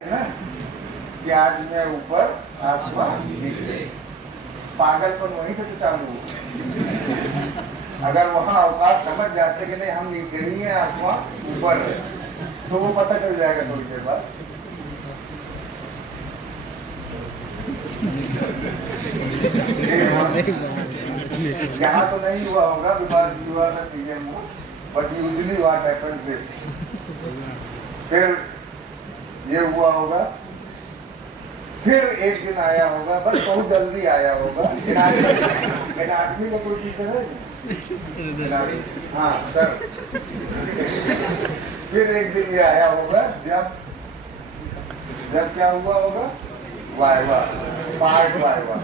है ना कि आज मैं ऊपर आसमान नीचे, पागलपन वहीं से तो चालू हुआ। अगर वहां अवकाश समझ जाते कि नहीं हम नीचे ही है आसमान ऊपर है, तो वो पता चल जाएगा थोड़ी देर बाद। यहाँ तो नहीं हुआ होगा because you are the senior most, but usually what happens this. फिर ये हुआ होगा, फिर एक दिन आया होगा, बस बहुत जल्दी आया होगा। एनाटमी का कोई टीचर है? हाँ सर। फिर एक दिन ये आया होगा जब जब क्या हुआ होगा, वाइवा, पार्ट वाइवा।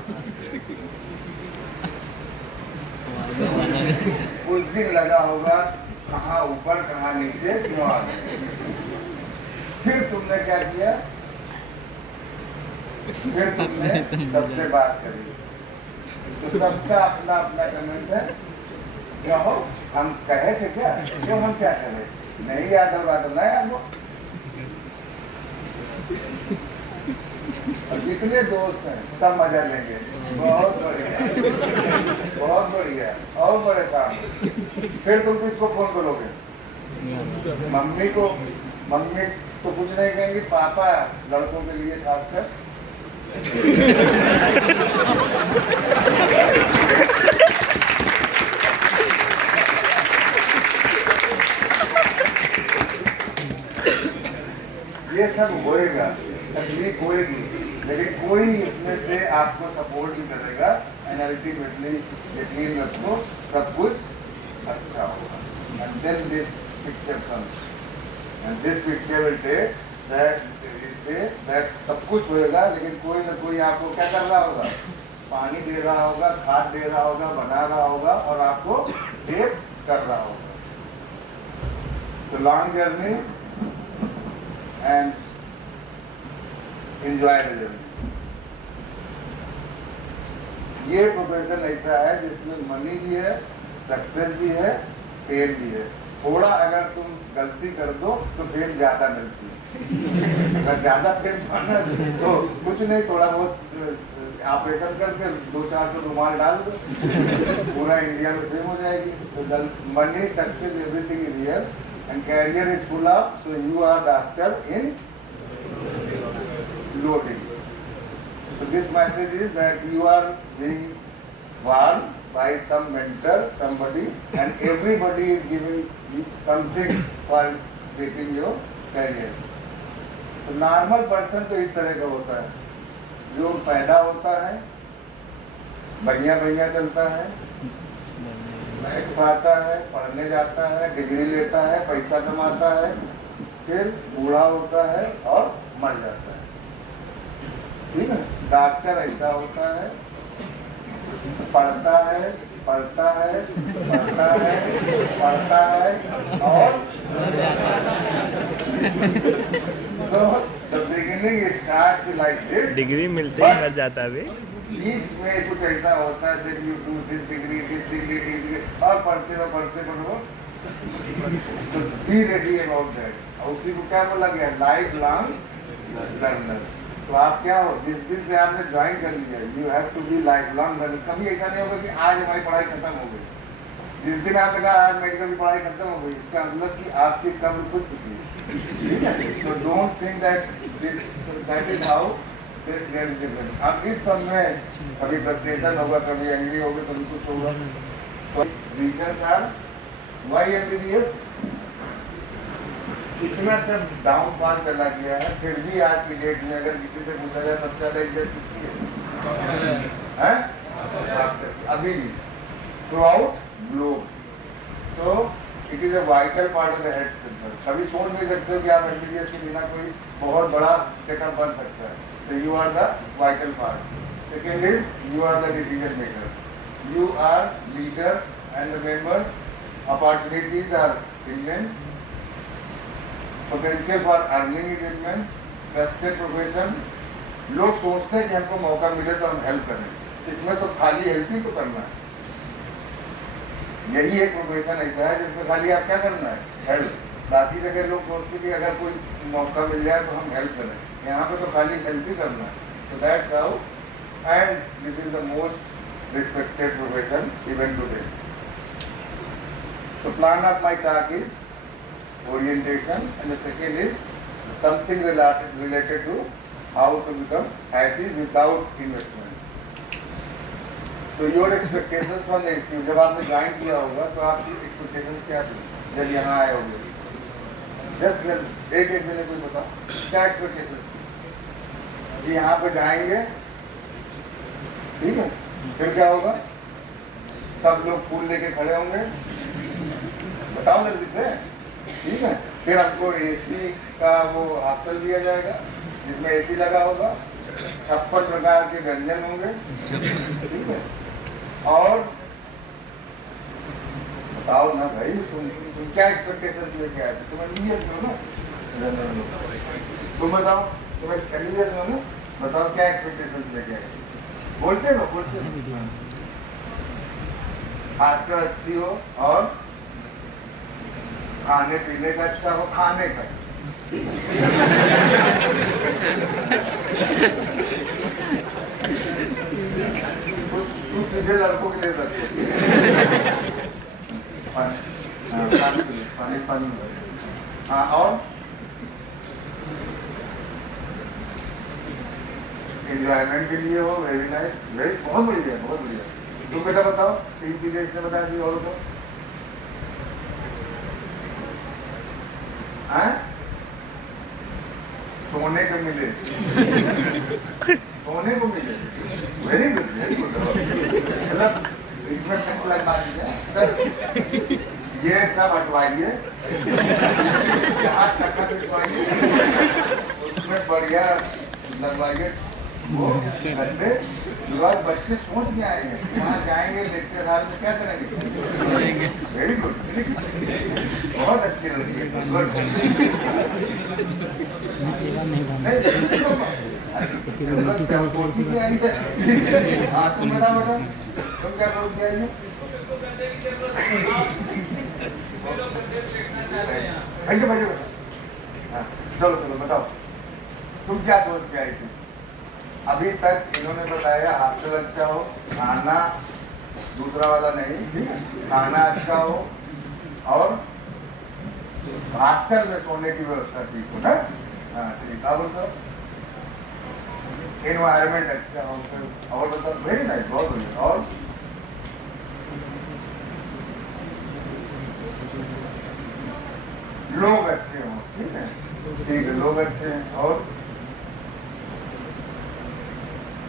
उस दिन लगा होगा कहाँ ऊपर कहाँ नीचे क्यों आ गए। फिर तुमने क्या किया, फिर तुमने सबसे बात करी, तो सबका अपना अपना कमेंट है। क्या हो हम कहे थे क्या, क्यों हम क्या करें, नहीं याद हो रहा तो ना याद हो। और जितने दोस्त हैं सब मजा लेंगे, बहुत बढ़िया बहुत बढ़िया, और बड़े काम। फिर तुम किसको फोन करोगे, मम्मी को। मम्मी तो कुछ नहीं कहेंगी, पापा लड़कों के लिए खासकर। ये सब होएगा, तकलीफ होएगी, लेकिन कोई इसमें से आपको सपोर्ट नहीं करेगा। एंड अल्टीमेटली यकीन रखो सब कुछ अच्छा होगा। And then this picture comes, and this picture will take that सब कुछ होएगा, लेकिन कोई ना कोई आपको क्या कर रहा होगा, पानी दे रहा होगा, खाद दे रहा होगा, बना रहा होगा और आपको सेव कर रहा होगा। तो long journey and enjoy the journey. ये प्रोफेशन ऐसा है जिसमें मनी भी है, सक्सेस भी है, फेम भी है। थोड़ा अगर तुम गलती कर दो तो फेम ज्यादा मिलती है। अगर ज्यादा फेम पाना तो कुछ नहीं, थोड़ा बहुत ऑपरेशन करके 2-4 तो रुमाल डाल दो, पूरा इंडिया में फेम हो जाएगी। तो money success everything is here and career is full of, so you are doctor in loading. So this message is that you are being warned by some mentor, somebody, and everybody is giving you something for shaping your career. तो normal person तो इस तरह का होता है, जो पैदा होता है, भैया भैया चलता है, बैंक खाता है, पढ़ने जाता है, डिग्री लेता है, पैसा कमाता है, फिर बूढ़ा होता है और मर जाता है। ठीक है, डॉक्टर ऐसा होता है, पढ़ता है पढ़ता है पढ़ता है पढ़ता है और so the beginning starts like this, degree मिलते ही मर जाता है। बीच में कुछ ऐसा होता है that you do this degree और पढ़ते रहो। तो be ready about that। और उसी को क्या बोला गया, लाइफ लॉन्ग लर्नर। तो आप क्या हो, जिस दिन से आपने ज्वाइन कर लिया, you have to be life long learner. कभी ऐसा नहीं होगा कि आज हमारी पढ़ाई खत्म हो गई। जिस दिन आपने कहा आज मेडिकल की पढ़ाई खत्म हो गई, इसका मतलब कि आपकी कब्र खुद चुकी है। ठीक है, तो don't think that is how there is difference. अब इस समय कभी फ्रस्ट्रेशन होगा, कभी एंग्री होगा, कभी कुछ होगा। तो रीजंस आर व्हाई एमबीबीएस इतना सब डाउनफॉल चला गया है। फिर भी आज की डेट में अगर किसी से पूछा जाए सबसे ज्यादा इज्जत किसकी है? अभी भी through out globe. So it is a vital part of the head sector. कभी सोच नहीं सकते हो कि आप एमबीबीएस के बिना कोई बहुत बड़ा सेटअप बन सकता है। तो you are the vital part. Second is you are the decision makers, you are leaders and the members. Opportunities are immense, potential for earning is immense, trusted profession. लोग सोचते हैं कि हमको मौका मिले तो हम हेल्प करें, इसमें तो खाली हेल्प ही तो करना है। यही एक प्रोफेशन ऐसा है जिसमें खाली आप क्या करना है, हेल्प। बाकी जगह लोग सोचते कि अगर कोई मौका मिल जाए तो हम हेल्प करें, यहाँ पे तो खाली हेल्प ही करना है. So that's how, and this is the most respected profession even today. So plan of my talk is orientation, and the second is something related to how to become happy without investment. So your expectations from the institute, जब आपने join किया होगा तो आपकी expectations क्या थी जब यहाँ आए होंगे? जस्ट एक एक दिन कोई बताओ क्या एक्सपेक्टेशन थी? यहाँ पे जाएंगे, ठीक है, फिर क्या होगा? सब लोग फूल लेके खड़े होंगे, बताओ जल्दी से, ठीक है. फिर आपको एसी का वो हॉस्टल दिया जाएगा जिसमें एसी लगा होगा, 56 प्रकार के व्यंजन होंगे, ठीक है. और बताओ ना भाई, तुम क्या एक्सपेक्टेशंस लेके आए थे? तुम एमबीबीएस में हो ना, तुम बताओ, तुम एमबीबीएस में हो ना, बताओ क्या एक्सपेक्टेशंस लेके आए थे? बोलते रहो. हॉस्टल अच्छी हो और खाने पीने का अच्छा हो, खाने का कुछ चीजें लड़कों के लिए रखते पानी. हाँ, और एंजॉयमेंट के लिए हो. वेरी नाइस, वेरी, बहुत बढ़िया, बहुत बढ़िया. तुम बेटा बताओ 3 चीजें इसने बता दी. और तो सोने को मिले, सोने को मिले. Very good, very good. मतलब इसमें सर ये सब हटवाइए, जहाँ टक्का भिजवाइए उसमें बढ़िया लगवाइए वो गद्दे. बच्चे सोच के आए हैं वहाँ जाएंगे लेक्चर हॉल में क्या करेंगे. वेरी गुड, बहुत अच्छी लड़की है. तुम बता बेटा, तुम क्या करोगे? आई हो बैठो बैठो. चलो चलो बताओ तुम क्या सोच के आई थी? अभी तक इन्होंने बताया हॉस्टल अच्छा हो, खाना दूसरा वाला नहीं, ठीक है, खाना अच्छा हो और हॉस्टल में सोने की व्यवस्था ठीक हो ना. हाँ ठीक. अब बताओ एनवायरमेंट अच्छा हो. और बताओ. वेरी नाइस, बहुत बढ़िया. और लोग अच्छे हों, ठीक है, ठीक है, लोग अच्छे हैं. और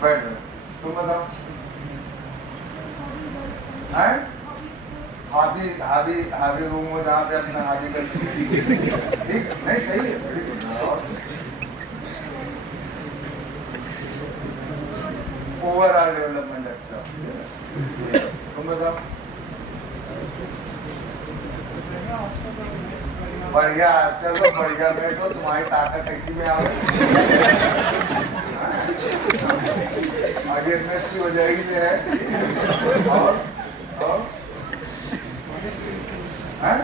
बैठ जाओ. तुम बताओ. हाबी हाबी हाबी रूम हो जहाँ पे अपना हाबी करते हैं, ठीक है, नहीं सही है, बड़ी गुड. और ओवरऑल डेवलपमेंट अच्छा. तुम बताओ. बढ़िया, चलो बढ़िया में तो तुम्हारी ताकत ऐसी में आओ. आगे एमएस की वजह ही से है. और हैं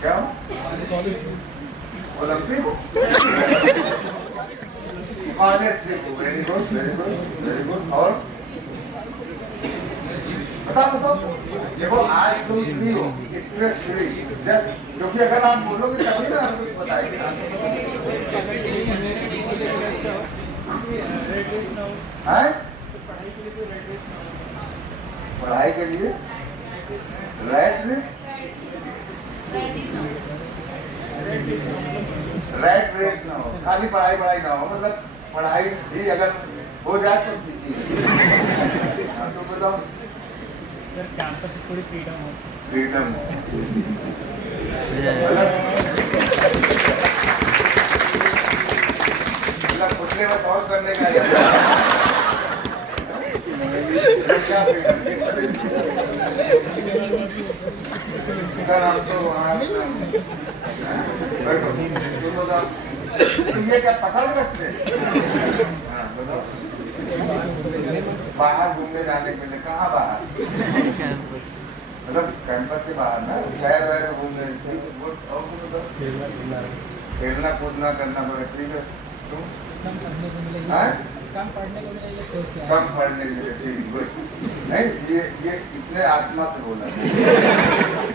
क्या Olympic honestly. Very good, very good, very good. और बताओ बताओ. देखो आज तुम फ्री हो, स्ट्रेस फ्री, जस्ट क्योंकि अगर आप बोलोगे तभी ना आपको बताएंगे. पढ़ाई के लिए रैट रेस ना हो, खाली पढ़ाई ना हो, मतलब पढ़ाई भी अगर हो जाए तो ठीक है. तो बताओ सर कैंपस से थोड़ी फ्रीडम हो. फ्रीडम मतलब कुछ में सॉल्व करने का क्या फ्रीडम. सर हम तो वहाँ बैठो. तो बताओ तो ये क्या पकड़ रखते हैं? हाँ बताओ. बाहर घूमने जाने के लिए कहाँ बाहर? मतलब कैंपस के बाहर ना, शहर वहर में घूमने. खेलना कूदना करना पड़ेगा, ठीक है। तुम कम पढ़ने को मिले हाँ? कम पढ़ने को मिले ये सोच के आए। कम पढ़ने के लिए, ठीक, गुड। नहीं, ये इसने आत्मा से बोला।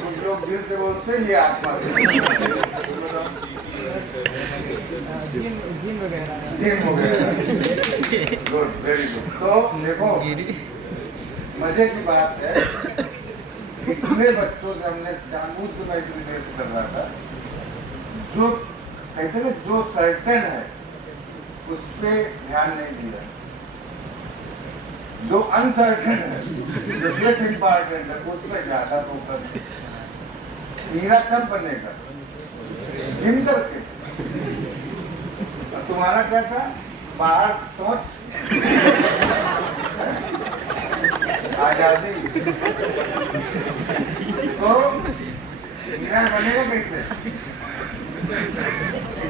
कुछ लोग दिल से बोलते हैं, ये आत्मा से। जिम वगैरह जिम हो गया, गुड, वेरी गुड। तो देखो, मजे की बात है, इतने बच्चों से हमने जानबूझ के मैं इतनी देर से कर रहा था, जो कहते हैं जो सर्टेन है उस पे ध्यान नहीं दिया, जो अनसर्टेन है, जो लेस इम्पॉर्टेंट है, उस पर ज्यादा फोकस। हीरा कब बनेगा? जिम करके। और तुम्हारा क्या था? बाहर सोच आजादी। तो हीरा बनेगा कैसे?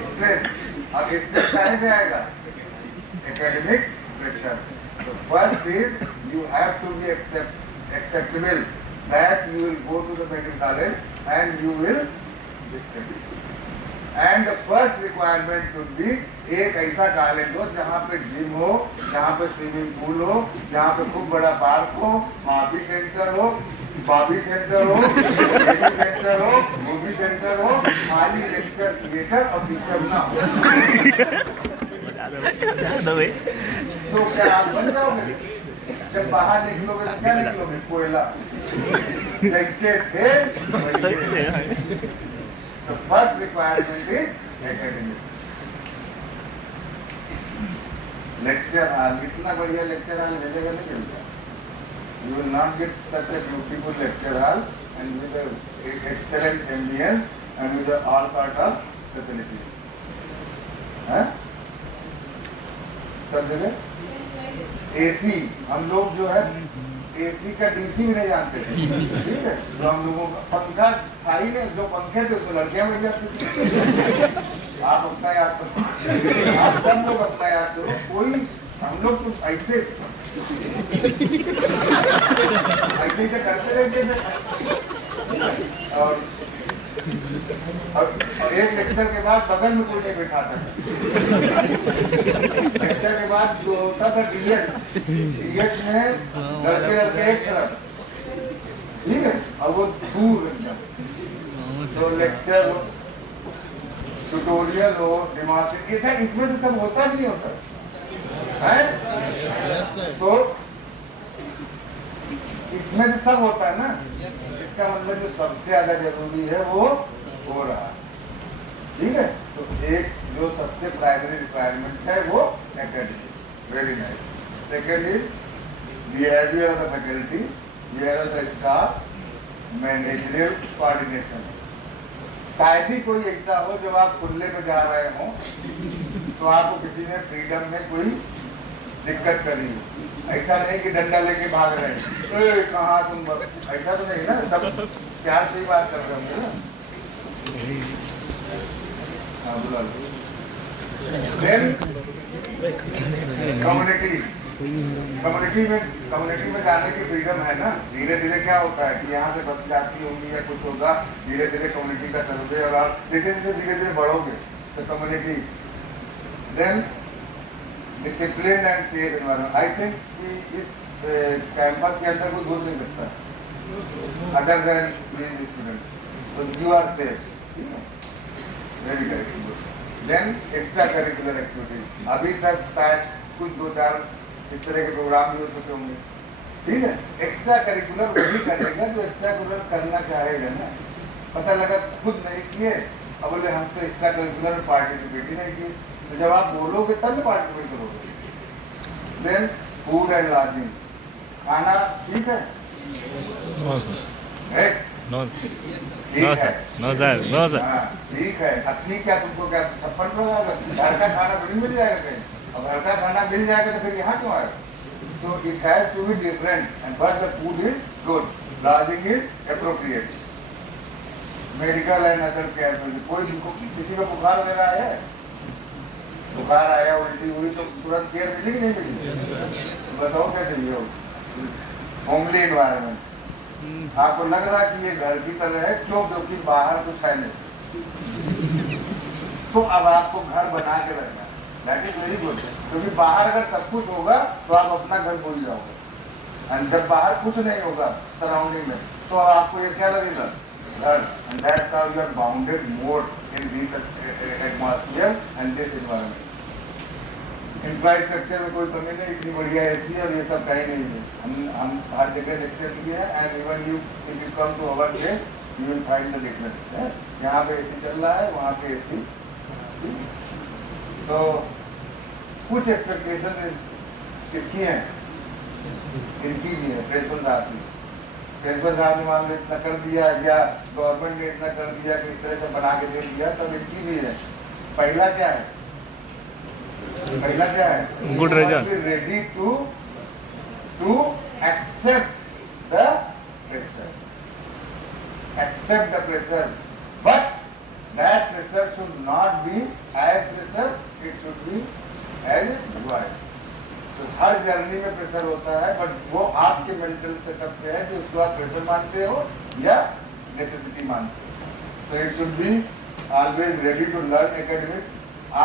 स्ट्रेस। अब स्ट्रेस कहाँ से आएगा? Academic pressure. तो first is you have to be acceptable that you will go to the medical college and you will study. And the first requirement should be एक ऐसा कॉलेज हो जहाँ पे जिम हो, जहाँ पे स्विमिंग पूल हो, जहाँ पे खूब बड़ा पार्क हो, बॉबी सेंटर हो, मूवी सेंटर हो, खाली लेक्चर थिएटर और टीचर ना हो। तो क्या आप बन जाओगे? जब बाहर निकलोगे तो क्या निकलोगे? कोयला। जैसे थे वैसे। The first requirement is academic. Lecture hall, इतना बढ़िया लेक्चर हॉल मिलेगा नहीं मिलता। You will not get such a beautiful lecture hall and with an excellent ambience and with all sort of facilities. हाँ? सब जगह AC, हम लोग जो है AC का DC भी नहीं जानते थे, ठीक है? तो हम लोगों का पंखा था ही नहीं, जो पंखे थे उसमें लड़कियां बैठ जाती थी। आप अपना याद करो, आप सब लोग अपना याद करो, कोई हम लोग तो ऐसे करते रहते थे। और एक लेक्चर के बाद बगल में कोई नहीं बैठाता था। लेक्चर के बाद जो होता था डीएस में लड़के एक तरफ, ठीक है, और वो दूर एकदम। तो लेक्चर हो, ट्यूटोरियल हो, डेमोंस्ट्रेशन, इसमें से सब होता भी नहीं होता है। तो इसमें से सब होता है ना, इसका मतलब जो सबसे ज्यादा जरूरी है वो हो रहा है, ठीक है। तो एक जो सबसे प्राइमरी रिक्वायरमेंट है वो academics, very nice. Second is behaviour of the faculty, behaviour of the staff, managerial coordination. शायद ही कोई ऐसा हो जब आप खुले पे जा रहे हो तो आपको किसी ने फ्रीडम में कोई दिक्कत करी हो। ऐसा नहीं कि डंडा लेके भाग रहे हैं, कहाँ तुम, ऐसा तो नहीं ना, सब प्यार से ही बात कर रहे होंगे ना। कम्युनिटी में जाने की फ्रीडम है ना। धीरे धीरे क्या होता है कि यहाँ से बस जाती होगी या कुछ होगा, धीरे धीरे कम्युनिटी का सर्वे, और जैसे जैसे धीरे धीरे बढ़ोगे तो community, then discipline and safe environment. I think कि इस कैंपस के अंदर कोई घुस नहीं सकता other than these student, so you are safe, very good. Then extra curricular activities, अभी तक शायद कुछ 2-4 इस तरह के प्रोग्राम भी हो चुके होंगे, ठीक है। एक्स्ट्रा करिकुलर वही करेगा जो एक्स्ट्रा करिकुलर करना चाहेगा ना। पता लगा खुद नहीं किए, अब बोले हम तो एक्स्ट्रा करिकुलर में पार्टिसिपेट ही नहीं किए, तो जब आप बोलोगे तब में पार्टिसिपेट करोगे। देन फूड एंड लॉजिंग, खाना ठीक है? ठीक है। अपनी क्या तुमको क्या 56 लोग आएगा? घर का खाना थोड़ी मिल जाएगा कहीं, और घर का खाना मिल जाएगा तो फिर यहाँ क्यों आएगा? So it has to be different and but the food is good, lodging is appropriate, medical and other care. कोई किसी को बुखार वगैरह आया है, बुखार आया, उल्टी हुई, तो तुरंत केयर मिली कि नहीं मिली? बताओ क्या चाहिए? Homely environment. आपको लग रहा है कि ये घर की तरह है, क्यों? क्योंकि बाहर कुछ है नहीं। तो अब आपको घर बना के रखना है, दैट इज वेरी गुड। क्योंकि बाहर अगर सब कुछ होगा तो आप अपना घर भूल जाओगे, एंड जब बाहर कुछ नहीं होगा सराउंडिंग में तो अब आपको ये क्या लगेगा, घर। And that's how you are bounded more in this atmosphere and this environment. Employ structure में कोई कमी नहीं, इतनी बढ़िया एसी और ये सब कहीं नहीं है। हम हर जगह लेक्चर लिए हैं, and even you if you come to our place you will find the difference. यहाँ पे एसी चल रहा है, वहाँ पे एसी। तो कुछ एक्सपेक्टेशन किसकी हैं, इनकी भी है, प्रिंसिपल साहब की। प्रिंसिपल साहब ने मान लो इतना कर दिया या गवर्नमेंट ने इतना कर दिया कि इस तरह से बना के दे दिया, तब इनकी भी है। पहला क्या है, पहला क्या है, good result, ready to accept the pressure, accept the pressure, but that pressure should not be as pressure, it should be as joy. तो हर जर्नी में प्रेशर होता है, बट वो आपके मेंटल सेटअप पे है कि उसको आप प्रेशर मानते हो या नेसेसिटी मानते हो। तो it should be always ready to learn academics.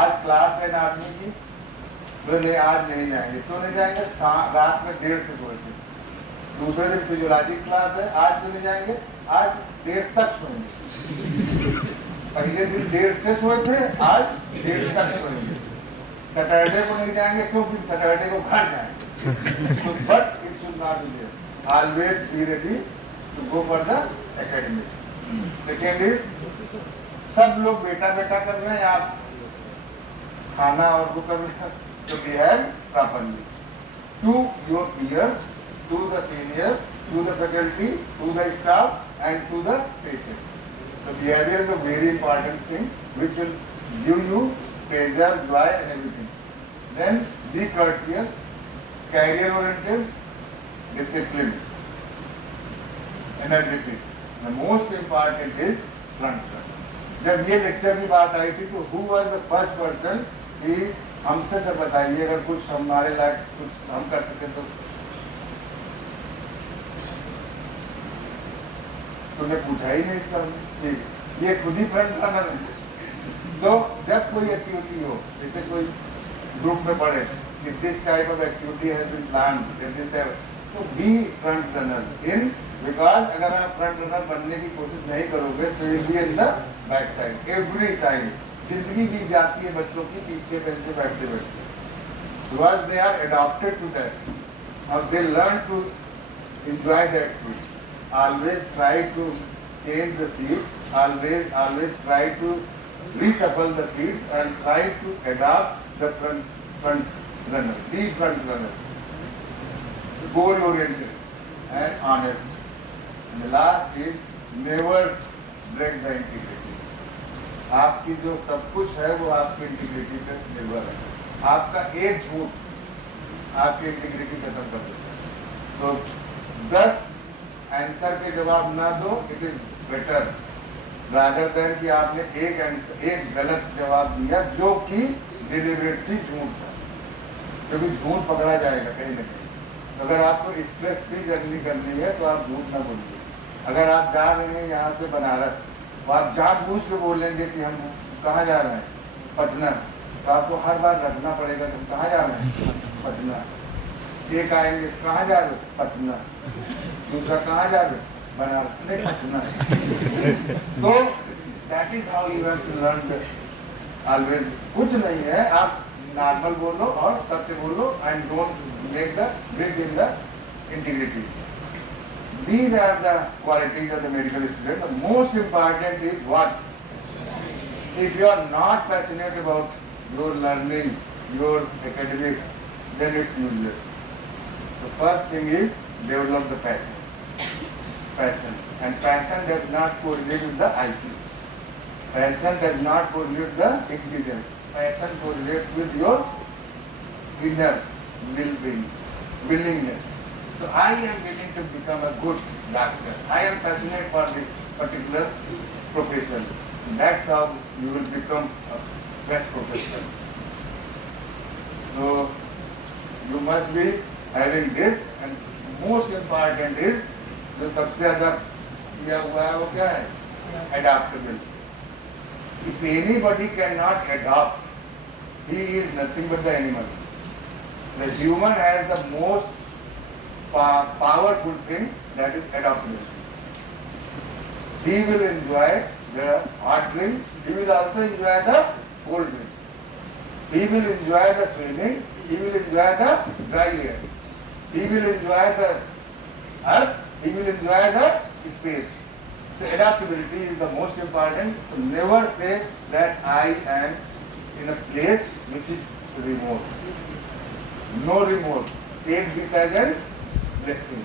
आज क्लास है आठवीं की, तो नहीं आज नहीं जाएंगे, क्यों नहीं जाएंगे, रात में 1:30 से सोए थे। दूसरे दिन फिजियोलॉजी क्लास है, आज क्यों नहीं जाएंगे, आज 1:30 तक सोएंगे। पहले दिन 1:30 से सोए थे, आज 1:30 तक सोएंगे। सैटरडे को नहीं जाएंगे क्योंकि सैटरडे को घर जाएंगे। But it should not be there, always be ready to go for the academics. Second is, सब लोग बेटा बेटा कर रहे हैं, आप खाना और वो कर रहे हैं, तो behave properly to your peers, to the seniors, to the faculty, to the staff, and to the patient. So behavior is a very important thing which will give you pleasure, joy, and everything. Then be courteous, career oriented, disciplined, energetic. The most important is front run. जब ये lecture की बात आई थी तो who was the first person कि हमसे सब बताइए, अगर कुछ हमारे लायक कुछ हम कर सके तो तुमने पूछा ही नहीं इसका, ये खुद ही फ्रंट रनर है। सो जब कोई एक्टिविटी हो, जैसे कोई ग्रुप में पढ़े कि this type of activity has been planned in this type, so be front runner in, because अगर आप फ्रंट रनर बनने की कोशिश नहीं करोगे so you be in the back side every time. जिंदगी बीत जाती है बच्चों की पीछे बेंच पे बैठते बैठते, because they are adopted to that, और they learn to enjoy that seat. Always try to change the seat, always try to reshuffle the seats and try to adopt the front runner, be front runner, goal oriented and honest. And the last is never break the integrity. आपकी जो सब कुछ है वो आपकी integrity पे निर्भर है। आपका एक झूठ आपकी इंटीग्रिटी खत्म कर देता है। तो 10 आंसर के जवाब ना दो, it is better rather than कि आपने एक गलत जवाब दिया जो कि डिलिबरेटली झूठ था, क्योंकि झूठ पकड़ा जाएगा कहीं ना कहीं। अगर आपको स्ट्रेस फ्री जर्नी करनी है तो आप झूठ ना बोलिए। अगर आप जा रहे हैं यहाँ से बनारस तो आप जानबूझ के बोलेंगे कि हम कहाँ जा रहे हैं, पटना, तो आपको हर बार रखना पड़ेगा कि हम कहाँ जा रहे हैं, पटना। एक आएंगे कहाँ जा रहे हो, पटना, दूसरा कहाँ जा रहे हो, बनारस, नहीं पटना। तो that is how you have to learn always. कुछ नहीं है, आप नॉर्मल बोलो और सत्य बोलो and don't make the bridge in the integrity. These are the qualities of the medical student. The most important is what? If you are not passionate about your learning, your academics, then it's useless. The first thing is develop the passion. Passion. And passion does not correlate with the IQ. Passion does not correlate with the intelligence. Passion correlates with your inner will-being, willingness. So I am willing to become a good doctor. I am passionate for this particular profession. That's how you will become a best professional. So you must be having this, and most important is जो सबसे ज्यादा किया हुआ है वो क्या है? Adaptable. If anybody cannot adopt, he is nothing but the animal. The human has the most powerful thing, that is adaptability. He will enjoy the hot drink, he will also enjoy the cold drink. He will enjoy the swimming, he will enjoy the dry air. He will enjoy the earth, he will enjoy the space. So adaptability is the most important. So never say that I am in a place which is remote. No remote. Take this as a blessing.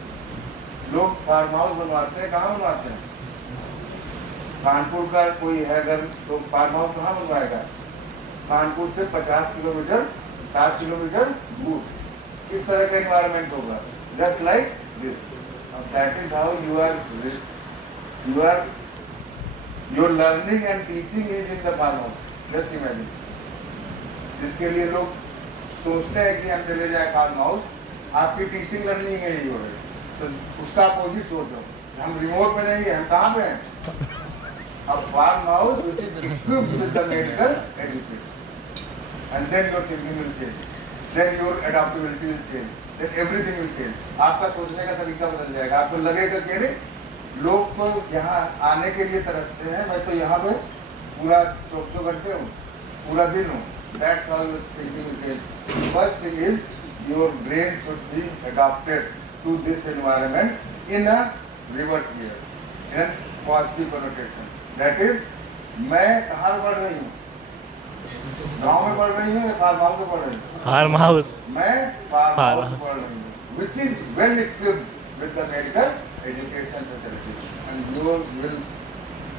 लोग farm house बनवाते हैं, कहाँ बनवाते हैं? कानपुर का कोई है अगर तो फार्म हाउस कहाँ बनवाएगा? कानपुर से 50 किलोमीटर 60 किलोमीटर दूर। किस तरह का एनवायरनमेंट होगा? Just like this. That is how you are your learning and teaching is in the farm house. Just imagine. जिसके लिए लोग सोचते हैं कि हम चले जाए फार्म हाउस, आपकी टीचिंग लर्निंग है यही हो रही है. तो उसका अपोजिट सोचो. हम रिमोट में नहीं है, हम कहाँ पे हैं? A farm house which is equipped with the medical education, and then your thinking will change, then your adaptability will change, then everything will change. आपका सोचने का तरीका बदल जाएगा. आपको लगेगा कि अरे लोग तो यहाँ आने के लिए तरसते हैं, मैं तो यहाँ पे पूरा 24 घंटे हूँ, पूरा दिन हूँ. That's how your thinking will change. First thing is your brain should be adapted to this environment in a reverse gear, in a positive connotation. That is, मैं कहाँ पढ़ रही हूँ? गाँव में पढ़ रही हूँ या फार्म हाउस में पढ़ रही हूँ? Farm house. मैं फार्म हाउस में पढ़ रही हूँ, which is well equipped with the medical education facilities, and you will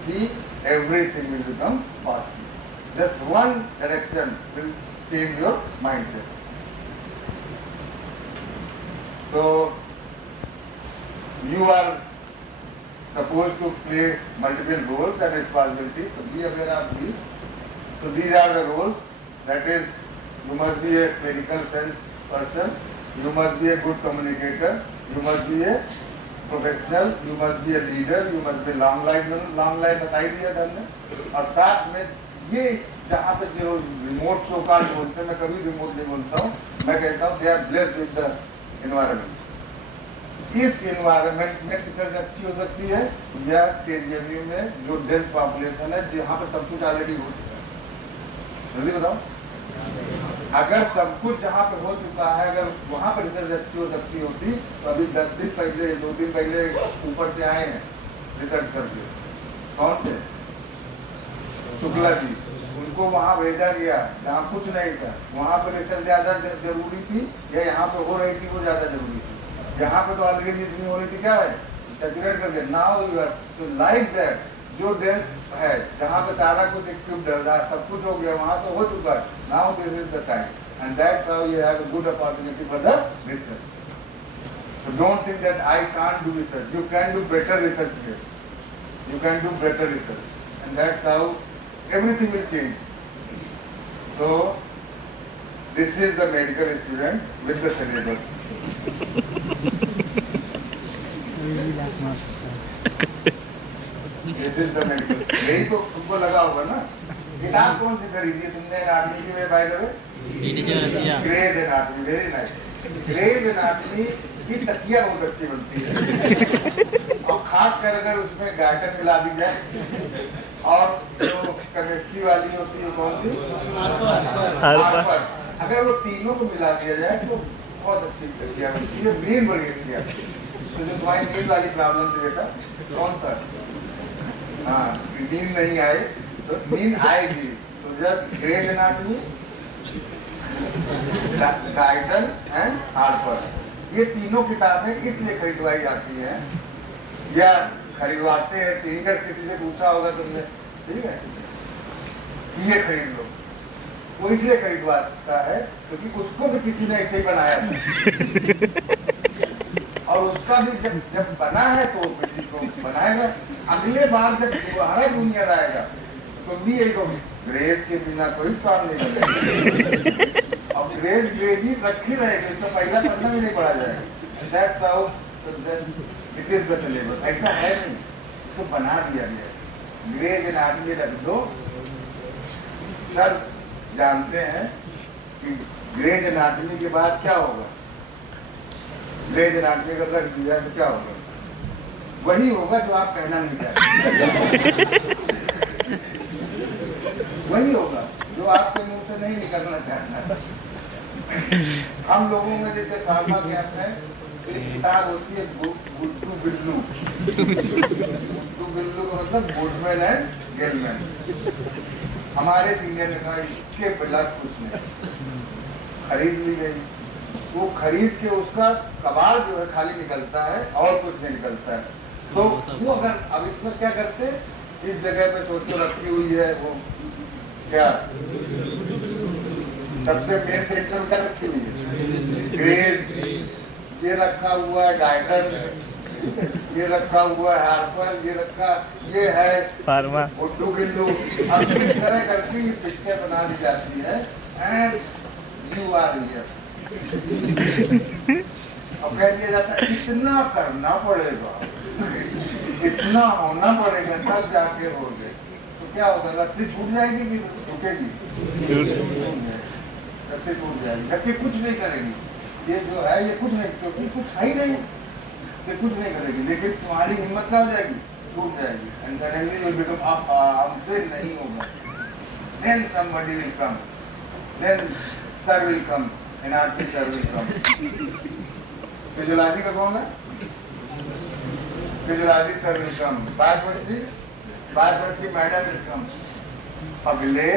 see everything will become positive. Just one direction will change your mindset. So you are supposed to play multiple roles and responsibilities. So be aware of these. So these are the roles. That is, you must be a clinical sense person. You must be a good communicator. You must be a professional. You must be a leader. You must be long life बता ही दिया था हमने. और साथ में ये जहाँ पे जो रिमोट शो कार्ड बोलते हैं, मैं कभी रिमोट नहीं बोलता हूँ. मैं कहता हूँ they are blessed with the environment. इस एनवायरनमेंट में रिसर्च अच्छी हो सकती है या केजीएमयू में जो डेंस पॉपुलेशन है, जहाँ पे सब कुछ ऑलरेडी हो चुका है. जल्दी बताओ. अगर सब कुछ जहाँ पे हो चुका है, अगर वहाँ पर रिसर्च अच्छी हो सकती होती तो अभी 10 दिन पहले 2 दिन पहले ऊपर से आए हैं रिसर्च करके. कौन थे? शुक्ला जी. उनको वहाँ भेजा गया जहाँ कुछ नहीं था. वहाँ पर रिसर्च ज़्यादा जरूरी थी या यहाँ पे हो रही थी वो ज़्यादा जरूरी थी? यहाँ पे तो ऑलरेडी जितनी होनी थी क्या है, सैचुरेट कर दिया. नाउ यू आर तो लाइक दैट. जो डेंस है जहाँ पे सारा कुछ इक्विप्ड है, सब कुछ हो गया, वहाँ तो हो चुका है. Now this is the time, and that's how you have a good opportunity for the research. So don't think that I can't do research. You can do better research here. You can do better research, and that's how everything will change. So this is the medical student with the syllabus. This is the medical. यही तो तुमको लगा होगा ना. किताब कौन सी खरीदी है तुमने एनाटॉमी की? By the way, Gray's anatomy. Very nice. Gray's anatomy की तकिया बहुत अच्छी बनती है, और खास कर अगर उसमें गायटन मिला दी जाए, और जो केमिस्ट्री वाली होती है कौन सी, हार्पर, अगर वो तीनों को मिला दिया जाए तो बहुत अच्छी तकिया बनती है. नींद बड़ी अच्छी आती है. तो जो तुम्हारी नींद वाली प्रॉब्लम थी बेटा, कौन सा, हाँ, नींद नहीं आए तो नींद आएगी. तो just Gray's anatomy, Guyton and Harper, ये तीनों किताबें इसलिए खरीदवाई जाती हैं या खरीदवाते हैं. सीनियर्स किसी से पूछा होगा तुमने, ठीक है, ये खरीद लो. वो इसलिए खरीदवाता है क्योंकि उसको भी किसी ने ऐसे ही बनाया था, और उसका भी जब बना है तो किसी को बनाएगा. अगले बार जब दोबारा जूनियर आएगा तुम भी यही कहोगे, ग्रेज के बिना कोई काम नहीं बनेगा. और ग्रेज ही रखी रहेगी, उसका पहला पन्ना भी नहीं पढ़ा जाएगा. That's how it is the syllabus. ऐसा है नहीं, इसको बना दिया गया. ग्रेज एनाटॉमी रख दो, सर जानते हैं कि ग्रेज एनाटॉमी के बाद क्या होगा। ग्रेज एनाटॉमी का रख दिया तो क्या होगा? वही होगा जो आप कहना नहीं चाहते। वही होगा जो आपके मुंह से नहीं निकलना चाहता। हम लोगों में जैसे फार्मा कैंप है, एक किताब होती है गुड्डू बिल्लू। गुड्डू बिल्लू का मतलब गुडमैन एंड गेलमैन। हमारे सीनियर ने कहा इसके बिना कुछ नहीं, खरीद ली गई। वो खरीद के उसका कबाड़ जो है खाली निकलता है और कुछ नहीं निकलता है। तो वो अगर अब इसमें क्या करते, इस जगह पे सोचो रखी हुई है वो क्या सबसे मेन सेंटर में क्या रखी हुई है? ग्रेज। ये रखा हुआ है गाइडर, ये रखा हुआ है हार्पर, ये है फार्मा। गुड्डू बिल्लू। अब इस तरह करके ये पिक्चर बना दी जाती है एंड यू आर हियर। अब कह दिया जाता है इतना करना पड़ेगा, इतना होना पड़ेगा तब जाके होगे। तो क्या होगा? रस्सी छूट जाएगी कि टूटेगी? रस्सी छूट जाएगी, जबकि कुछ नहीं करेगी। ये जो है ये कुछ नहीं, क्योंकि कुछ है ही नहीं, ये कुछ नहीं करेगी। लेकिन तुम्हारी हिम्मत क्या हो जाएगी? छूट जाएगी। And suddenly you will become अब हमसे नहीं होगा। Then somebody will come, then sir will come, NRT sir will come. Physiology का कौन है? Physiology sir will come. Biochemistry madam will come. अगले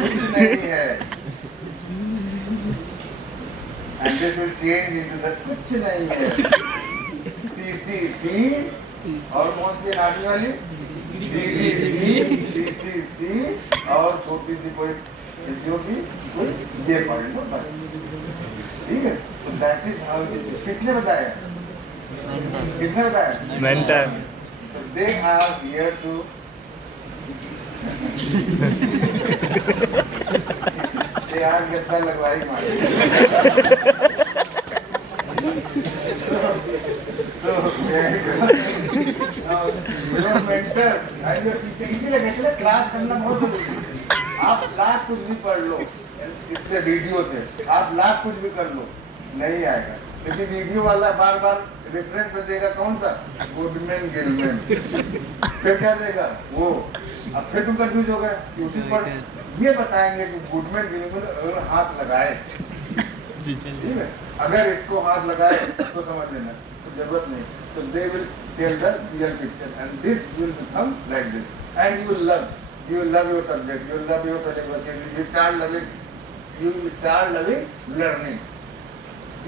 कुछ नहीं है। And this will change into the कुछ नहीं है। CCC और कौन सी नाटी वाली? DDC, CCC और छोटी सी कोई जो भी कोई ये पढ़ लो बस, ठीक है। तो that is how it is। किसने बताया? किसने बताया? Mentor. So they are here to यार गद्दा लगवाई मारे। इसीलिए कहते हैं क्लास करना बहुत जरूरी है। आप लाख कुछ भी पढ़ लो इससे, वीडियो से आप लाख कुछ भी कर लो, नहीं आएगा। क्योंकि वीडियो वाला बार बार रेफरेंस में देगा कौन सा? Goodman Gillman. फिर क्या देगा वो? अब फिर तुम कंफ्यूज हो गए कि उसी पर ये बताएंगे कि गुडमैन गिलमैन अगर हाथ लगाए, ठीक है, अगर इसको हाथ लगाए तो समझ लेना, तो जरूरत नहीं। तो they will tell the real picture and this will become like this and you will love your subject, you will love your syllabus, you will start loving learning.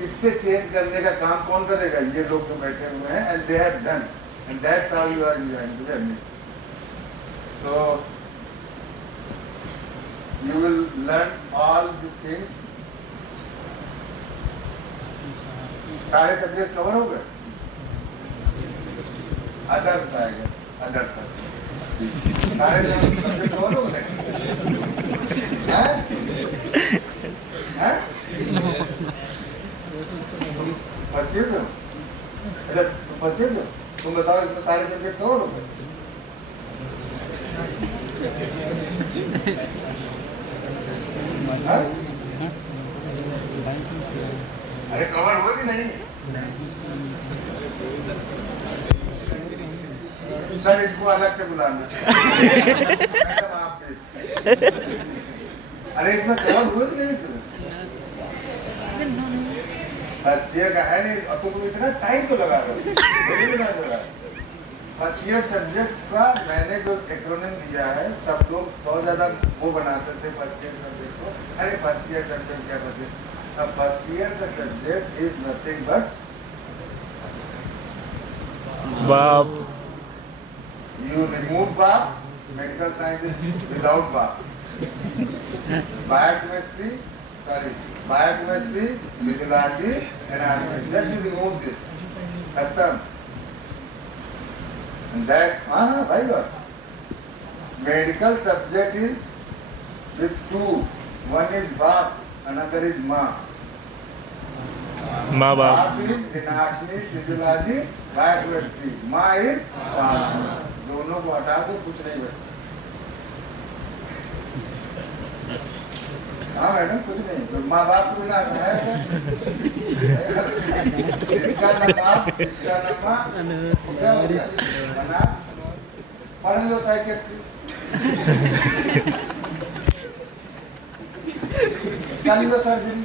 इससे चेंज करने का काम कौन करेगा? ये लोग जो बैठे हुए हैं, and they have done, and that's how you are enjoying the journey. So you will learn all the things। सारे सब्जेक्ट कवर हो गए? अदर्स आएगा, अदर्स सारे सब्जेक्ट कवर हो गए? तुम फर्स्ट ईयर हो? अच्छा फर्स्ट ईयर हो, तुम बताओ इसमें सारे सब्जेक्ट कवर हो गए? अरे कवर हुआ कि नहीं? सर इनको अलग से बुलाना। अरे इसमें कवर हुआ कि नहीं? फर्स्ट ईयर का है नहीं, अब तो तुम इतना टाइम क्यों लगा रहे हो? फर्स्ट ईयर सब्जेक्ट्स का मैंने जो एक्रोनिम दिया है, सब लोग बहुत ज़्यादा वो बनाते थे फर्स्ट ईयर सब्जेक्ट को। अरे फर्स्ट ईयर सब्जेक्ट क्या सब्जेक्ट? अब फर्स्ट ईयर का सब्जेक्ट इज नथिंग बट बाप। यू रिमूव बाप, मेडिकल साइंस इज विदाउट बाप। Biochemistry, physiology, anatomy, just you remove this, खत्म। And that's very good. Medical subject is with two. One is Bap, another is Ma. माँ बाप। Bap is anatomy, physiology, biochemistry. Ma is pharma. दोनों को हटा दो, कुछ नहीं बचता। हाँ मैडम कुछ नहीं, माँ बाप के बिना है क्या? इसका न बाप इसका न माँ, क्या हो गया? बना पढ़ लो साइकियाट्री, कर लो सर्जरी,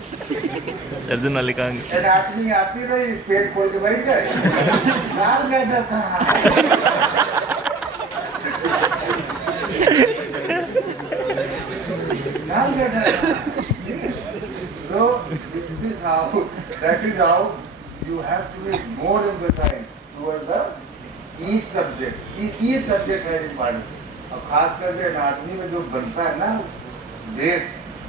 सर्जन वाले कहाँ गए? एनाटमी आती रही, पेट खोल के बैठ गए, लाल गैडर कहाँ है? लाल गैडर So this is how, that is how you have to be more emphasized towards the each subject. Each subject has importance. और खासकर जो एनाटमी में जो बनता है ना बेस,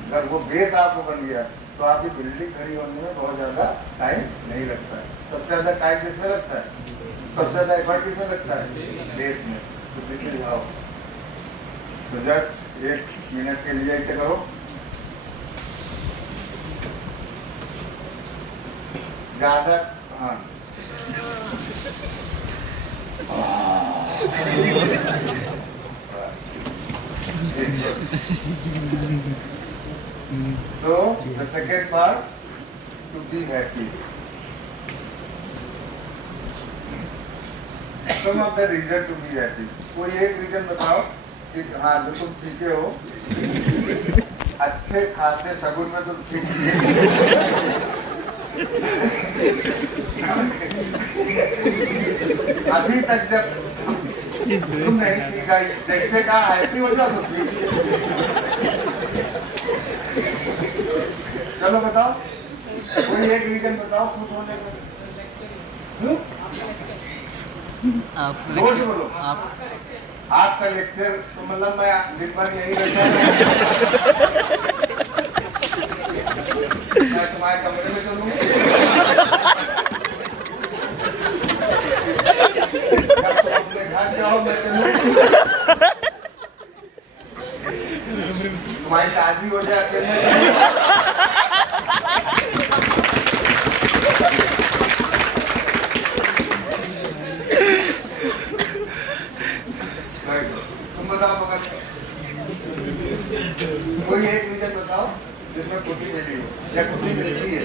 अगर वो बेस आपको बन गया तो आपकी बिल्डिंग खड़ी होने में बहुत ज़्यादा टाइम नहीं लगता है। सबसे ज़्यादा टाइम किसमें लगता है? सबसे ज़्यादा एफर्ट किसमें लगता है? बेस में। तो दिस इज हाउ। तो जस्ट 1 मिनट के लिए ऐसे करो। ज़्यादा हाँ So the second part, to be happy. Some of the reason to be happy. कोई एक रीजन बताओ कि हाँ जो तुम सीखे हो, अच्छे खासे सगुन में तुम सीख अभी तक जब तुम नहीं सीखा, जैसे कहा हैप्पी हो जाओ तुम सीखिए। चलो बताओ, कोई एक रीजन बताओ खुश होने का। जोर से बोलो। आपका लेक्चर तो मतलब मैं दिन भर यही रहता मैं तुम्हारे कमरे में चलूंगा, अपने घर जाओ मैं चलूंगा, तुम्हारी शादी हो जाए अकेले तुम बताओ मगर कोई एक रीजन बताओ जिसमें खुशी मिली हो या खुशी मिलती है?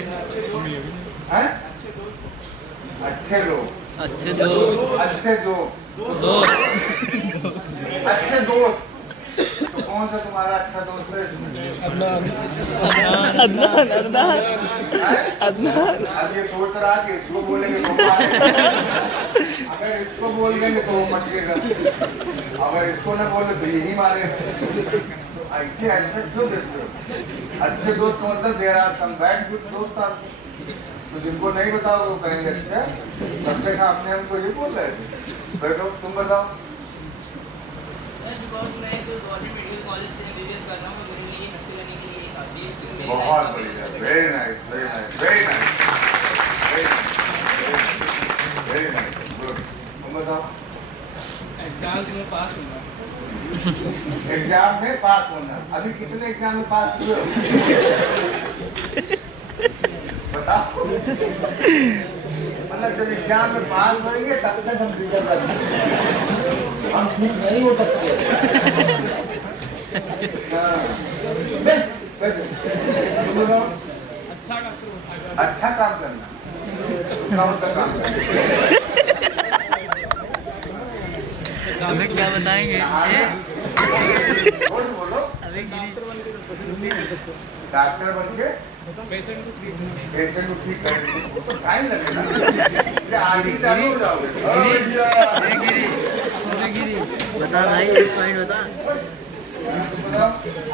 अच्छे लोग, अच्छे दोस्त, अच्छे दोस्त, अच्छे दोस्त। तो कौन सा तुम्हारा अच्छा दोस्त है इसमें? अदनान। अब ये सोच रहा कि इसको बोलेंगे तो अगर इसको बोल देंगे तो वो मटेगा, अगर इसको न बोले तो यही मारेगा। ऐसे ऐसे क्यों देते हो? अच्छे दोस्त मतलब there are some bad good दोस्त आल्सो। तो जिनको नहीं बताओ वो कहेंगे अच्छा सबके सामने हमको ये बोल रहे थे। बैठो तुम बताओ। बहुत बढ़िया, very nice, very nice, very nice, very nice, good. तुम बताओ। एग्जाम्स में पास होना। एग्जाम में पास होना। अभी कितने एग्जाम में पास हुए हो? बताओ। मतलब जब एग्जाम में पास होंगे तब तक हम डिजर्व करेंगे, हम ठीक नहीं हो सकते। तुम बताओ। अच्छा काम करना। कौन सा काम करना? हमें क्या बताएंगे? बोलो। डॉक्टर बन के पेशेंट को ठीक करेंगे तो टाइम लगेगा। आगे चालू हो जाओगे। बता भाई, एक पॉइंट बता।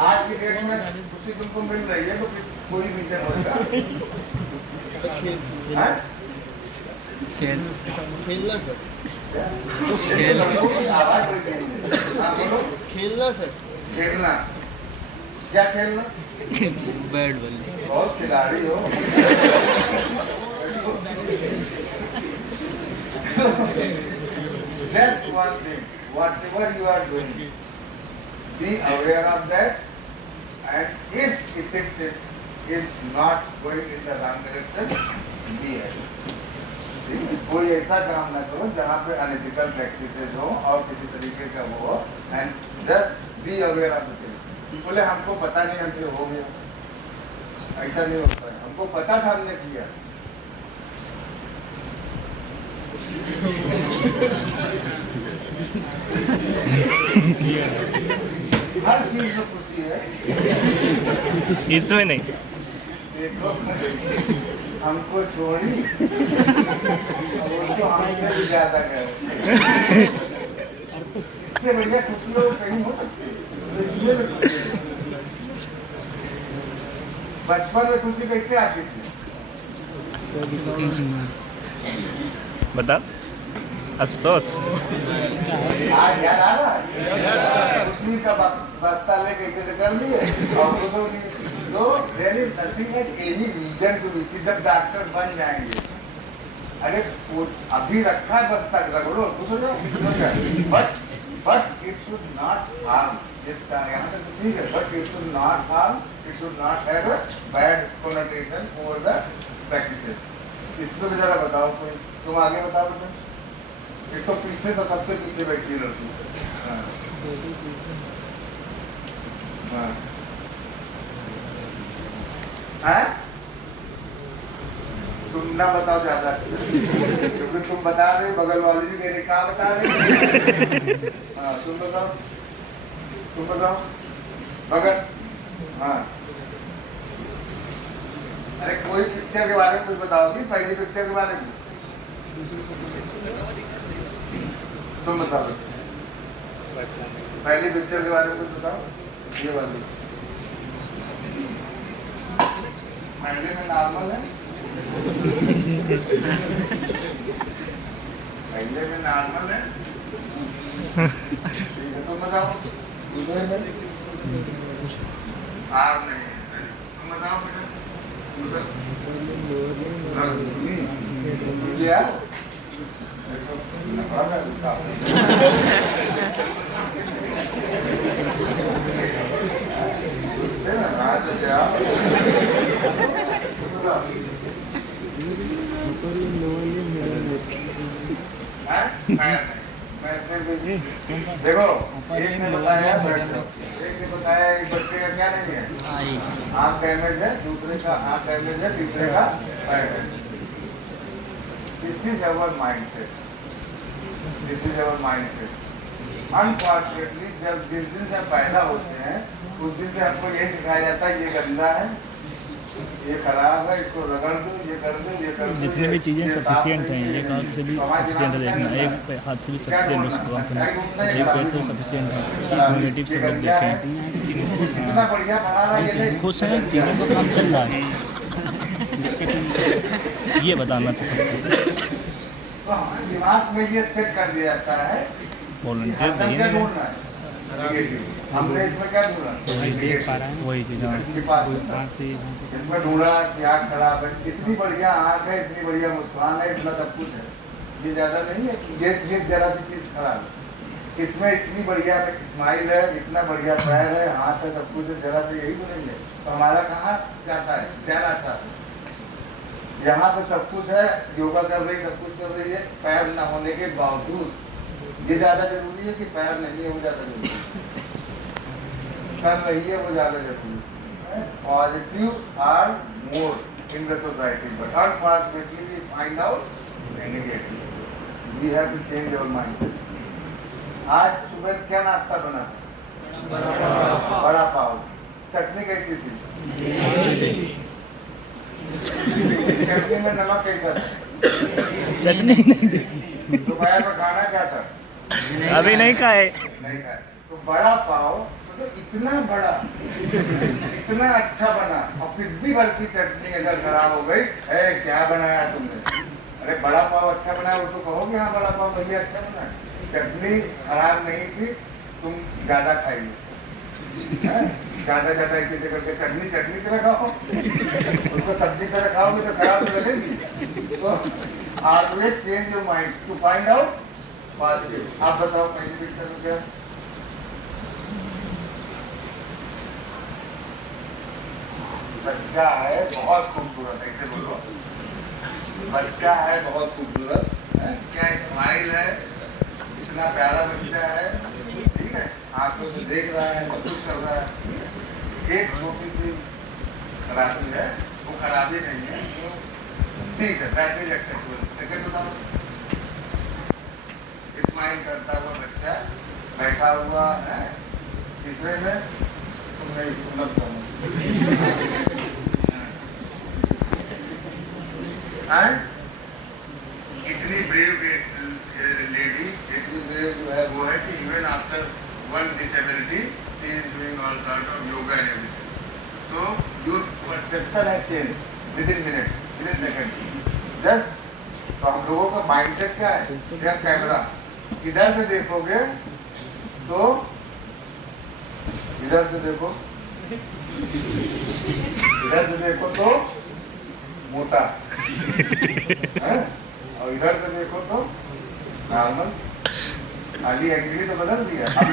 आज की डेट में खुशी तुमको मिल रही है तो कोई रीजन होगा। खेलना सर, आवाज बड़ी तेज है। खेलना सर, खेलना। क्या खेलना? Bat ball. बहुत खिलाड़ी हो। Just one thing, whatever you are doing, be aware of that, and if ethics is not going in the wrong direction, be happy. कोई ऐसा काम ना करो जहाँ पे अनएथिकल प्रैक्टिसेस हो और किसी तरीके का वो हो, and just be aware of the thing. बोले हमको पता नहीं हमसे हो गया, ऐसा नहीं होता है, हमको पता था हमने किया। हर चीज में खुशी है। इसमें नहीं। देखो हमको छोड़ी और उसको हमसे भी ज्यादा गए। इससे बढ़िया खुशी हो कहीं हो सकती है, तो इसमें भी खुशी है। बचपन में खुशी कैसे आती थी? बता आशुतोष। आज याद आ रहा है? खुशी का बस्ता लेके कैसे कर लिए और खुश हो गए। So there is nothing like any reason to be कि जब डॉक्टर बन जाएंगे, अरे वो अभी रखा है बस्ता रख लो खुश हो जाओ। But it should not harm। यहाँ तक तो ठीक है, but it should not harm, it should not have a bad connotation for the practices। इसमें भी जरा बताओ कोई, तुम आगे बताओ बेटा। एक तो पीछे तो सबसे पीछे बैठी लड़की। हाँ हाँ तुम ना बताओ ज्यादा, क्योंकि तुम बता रहे बगल वाली भी कह रही कहाँ बता रहे। हाँ तुम बताओ बगल। हाँ अरे कोई पिक्चर के बारे में कुछ बताओ कि पहली पिक्चर के बारे में तुम बताओ। पहली पिक्चर के बारे में कुछ बताओ। ये वाली पहले में नॉर्मल है, पहले में नॉर्मल है, ठीक है तुम बताओ। दूसरे में आर नहीं है, तुम बताओ बेटा। देखो एक ने बताया एक बच्चे का क्या नहीं है, आँख डैमेज है, दूसरे का आँख डैमेज है, तीसरे का पैर है। This is our mindset, this is our mindset. Unfortunately जब जिस दिन से हम पैदा होते हैं उस दिन से हमको यही सिखाया जाता है ये गंदा है, ये खराब है, इसको रगड़ दो, ये कर दो, ये कर दो। जितनी भी चीज़ें सफिशिएंट हैं, एक हाथ से भी सफिशिएंट है देखना, एक हाथ से भी सफिशिएंट उसको काम करना, एक पैर से सफिशिएंट है। नेगेटिव से लोग देखें इतना बढ़िया बना रहा है ये नहीं। खुश हैं, तीनों का काम चल रहा है, ये बताना था सबको। तो हमारे दिमाग में ये सेट कर दिया जाता है वॉलंटियर क्या ढूंढना है, नेगेटिव। हमने इसमें क्या ढूंढा? वही चीज़ इसमें ढूंढा कि आँख खराब है, इतनी बढ़िया आँख है, इतनी बढ़िया मुस्कान है, इतना सब कुछ है, ये ज़्यादा नहीं है कि ये जरा सी चीज़ खराब है। इसमें इतनी बढ़िया स्माइल है, इतना बढ़िया पैर है, हाथ है, सब कुछ है, जरा से यही तो नहीं है। तो हमारा कहाँ जाता है? जरा सा। यहाँ पे सब कुछ है, योगा कर रही, सब कुछ कर रही है, पैर न होने के बावजूद ये ज़्यादा जरूरी है कि पैर नहीं है वो ज़्यादा जरूरी है, कर रही है वो ज़्यादा जरूरी है। Positive are more in the society, but unfortunately we find out negative. We have to change our mindset. आज सुबह क्या नाश्ता बना? बड़ा पाव। चटनी कैसी थी? चटनी में नमक कैसा था? चटनी नहीं थी। दोपहर का खाना क्या था? अभी नहीं खाए। नहीं खाए। तो बड़ा पाव तो इतना बड़ा, इतना अच्छा बना, और पिद्दी भर की चटनी अगर खराब हो गई, है क्या बनाया तुमने? अरे बड़ा पाव अच्छा बनाया, वो तो कहोगे हाँ बड़ा पाव भैया अच्छा बनाया। चटनी खराब नहीं थी, तुम ज्यादा खाइए, ज्यादा ऐसे करके चटनी तरह खाओ, उसको सब्जी तरह खाओगे तो खराब तो लगेगी। तो always change your mind to find out positive. आप बताओ पहली पिक्चर में क्या? बच्चा है बहुत खूबसूरत, ऐसे बोलो, बच्चा है बहुत खूबसूरत, क्या स्माइल है, इतना प्यारा बच्चा है, ठीक है, आंखों से देख रहा है, सब कुछ कर रहा है। एक छोटी सी खराबी है, वो खराबी नहीं है, वो ठीक है, दैट इज एक्सेप्टेबल। सेकंड बताओ, स्माइल करता हुआ बच्चा बैठा हुआ है। तीसरे में तुम नहीं, तुम मत बोलो। इतनी ब्रेव लेडी, इतनी ब्रेव जो है वो है कि even after one disability she is doing all sort of yoga and everything. So your perception है change within minutes, within second. Just तो हम लोगों का माइंडसेट क्या है, देयर कैमरा, इधर से देखोगे तो इधर से देखो, इधर से देखो तो मोटा है? और इधर से देखो तो नॉर्मल। खाली एंगल तो बदल दिया। अब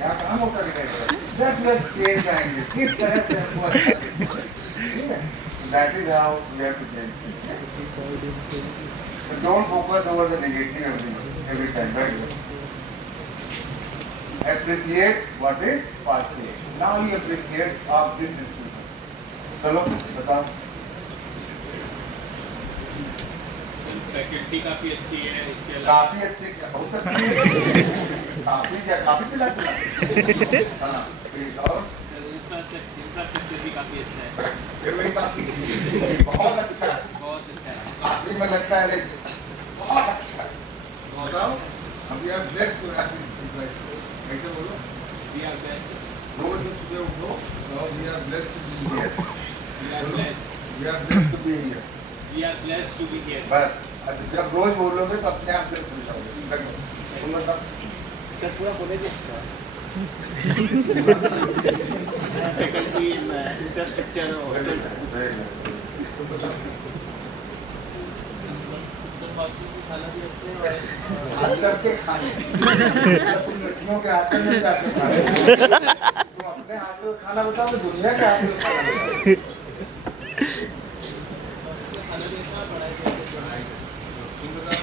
यहाँ कहाँ मोटा दिखाई दे रहा है? Just let's change the angle, किस तरह से हमको अच्छा दिखता है, ठीक है? That is how we have to change. So don't focus over the negative every time, right? Appreciate what is positive. Now you appreciate of this institution. चलो बताओ। फैकल्टी काफी अच्छी है, इसके अलावा काफी अच्छी क्या, बहुत अच्छी है। काफी क्या, काफी पिला पिला। हाँ, ठीक। और इंफ्रास्ट्रक्चर भी काफी अच्छा है, फिर वही काफी बहुत अच्छा है। बहुत अच्छा है। काफी में लगता है लेकिन बहुत अच्छा है। बताओ, हम we are blessed to have this employ. कैसे बोलो? We are blessed. रोज जब सुबह उठो तो we are blessed to be here. We are blessed. We are blessed to be here. We are blessed to be here. बस अब जब रोज बोलोगे तो अपने आप से खुश होगे। तुम बताओ। सर पूरा कॉलेज अच्छा है। फैकल्टी, इंफ्रास्ट्रक्चर, हॉस्टल सब कुछ। तुम बताओ। हॉस्टल के खाने, तुम लड़कियों के हॉस्टल में जाते खाने, तुम अपने हॉस्टल का खाना बताओ तो दुनिया के हॉस्टल का खाना बताओ।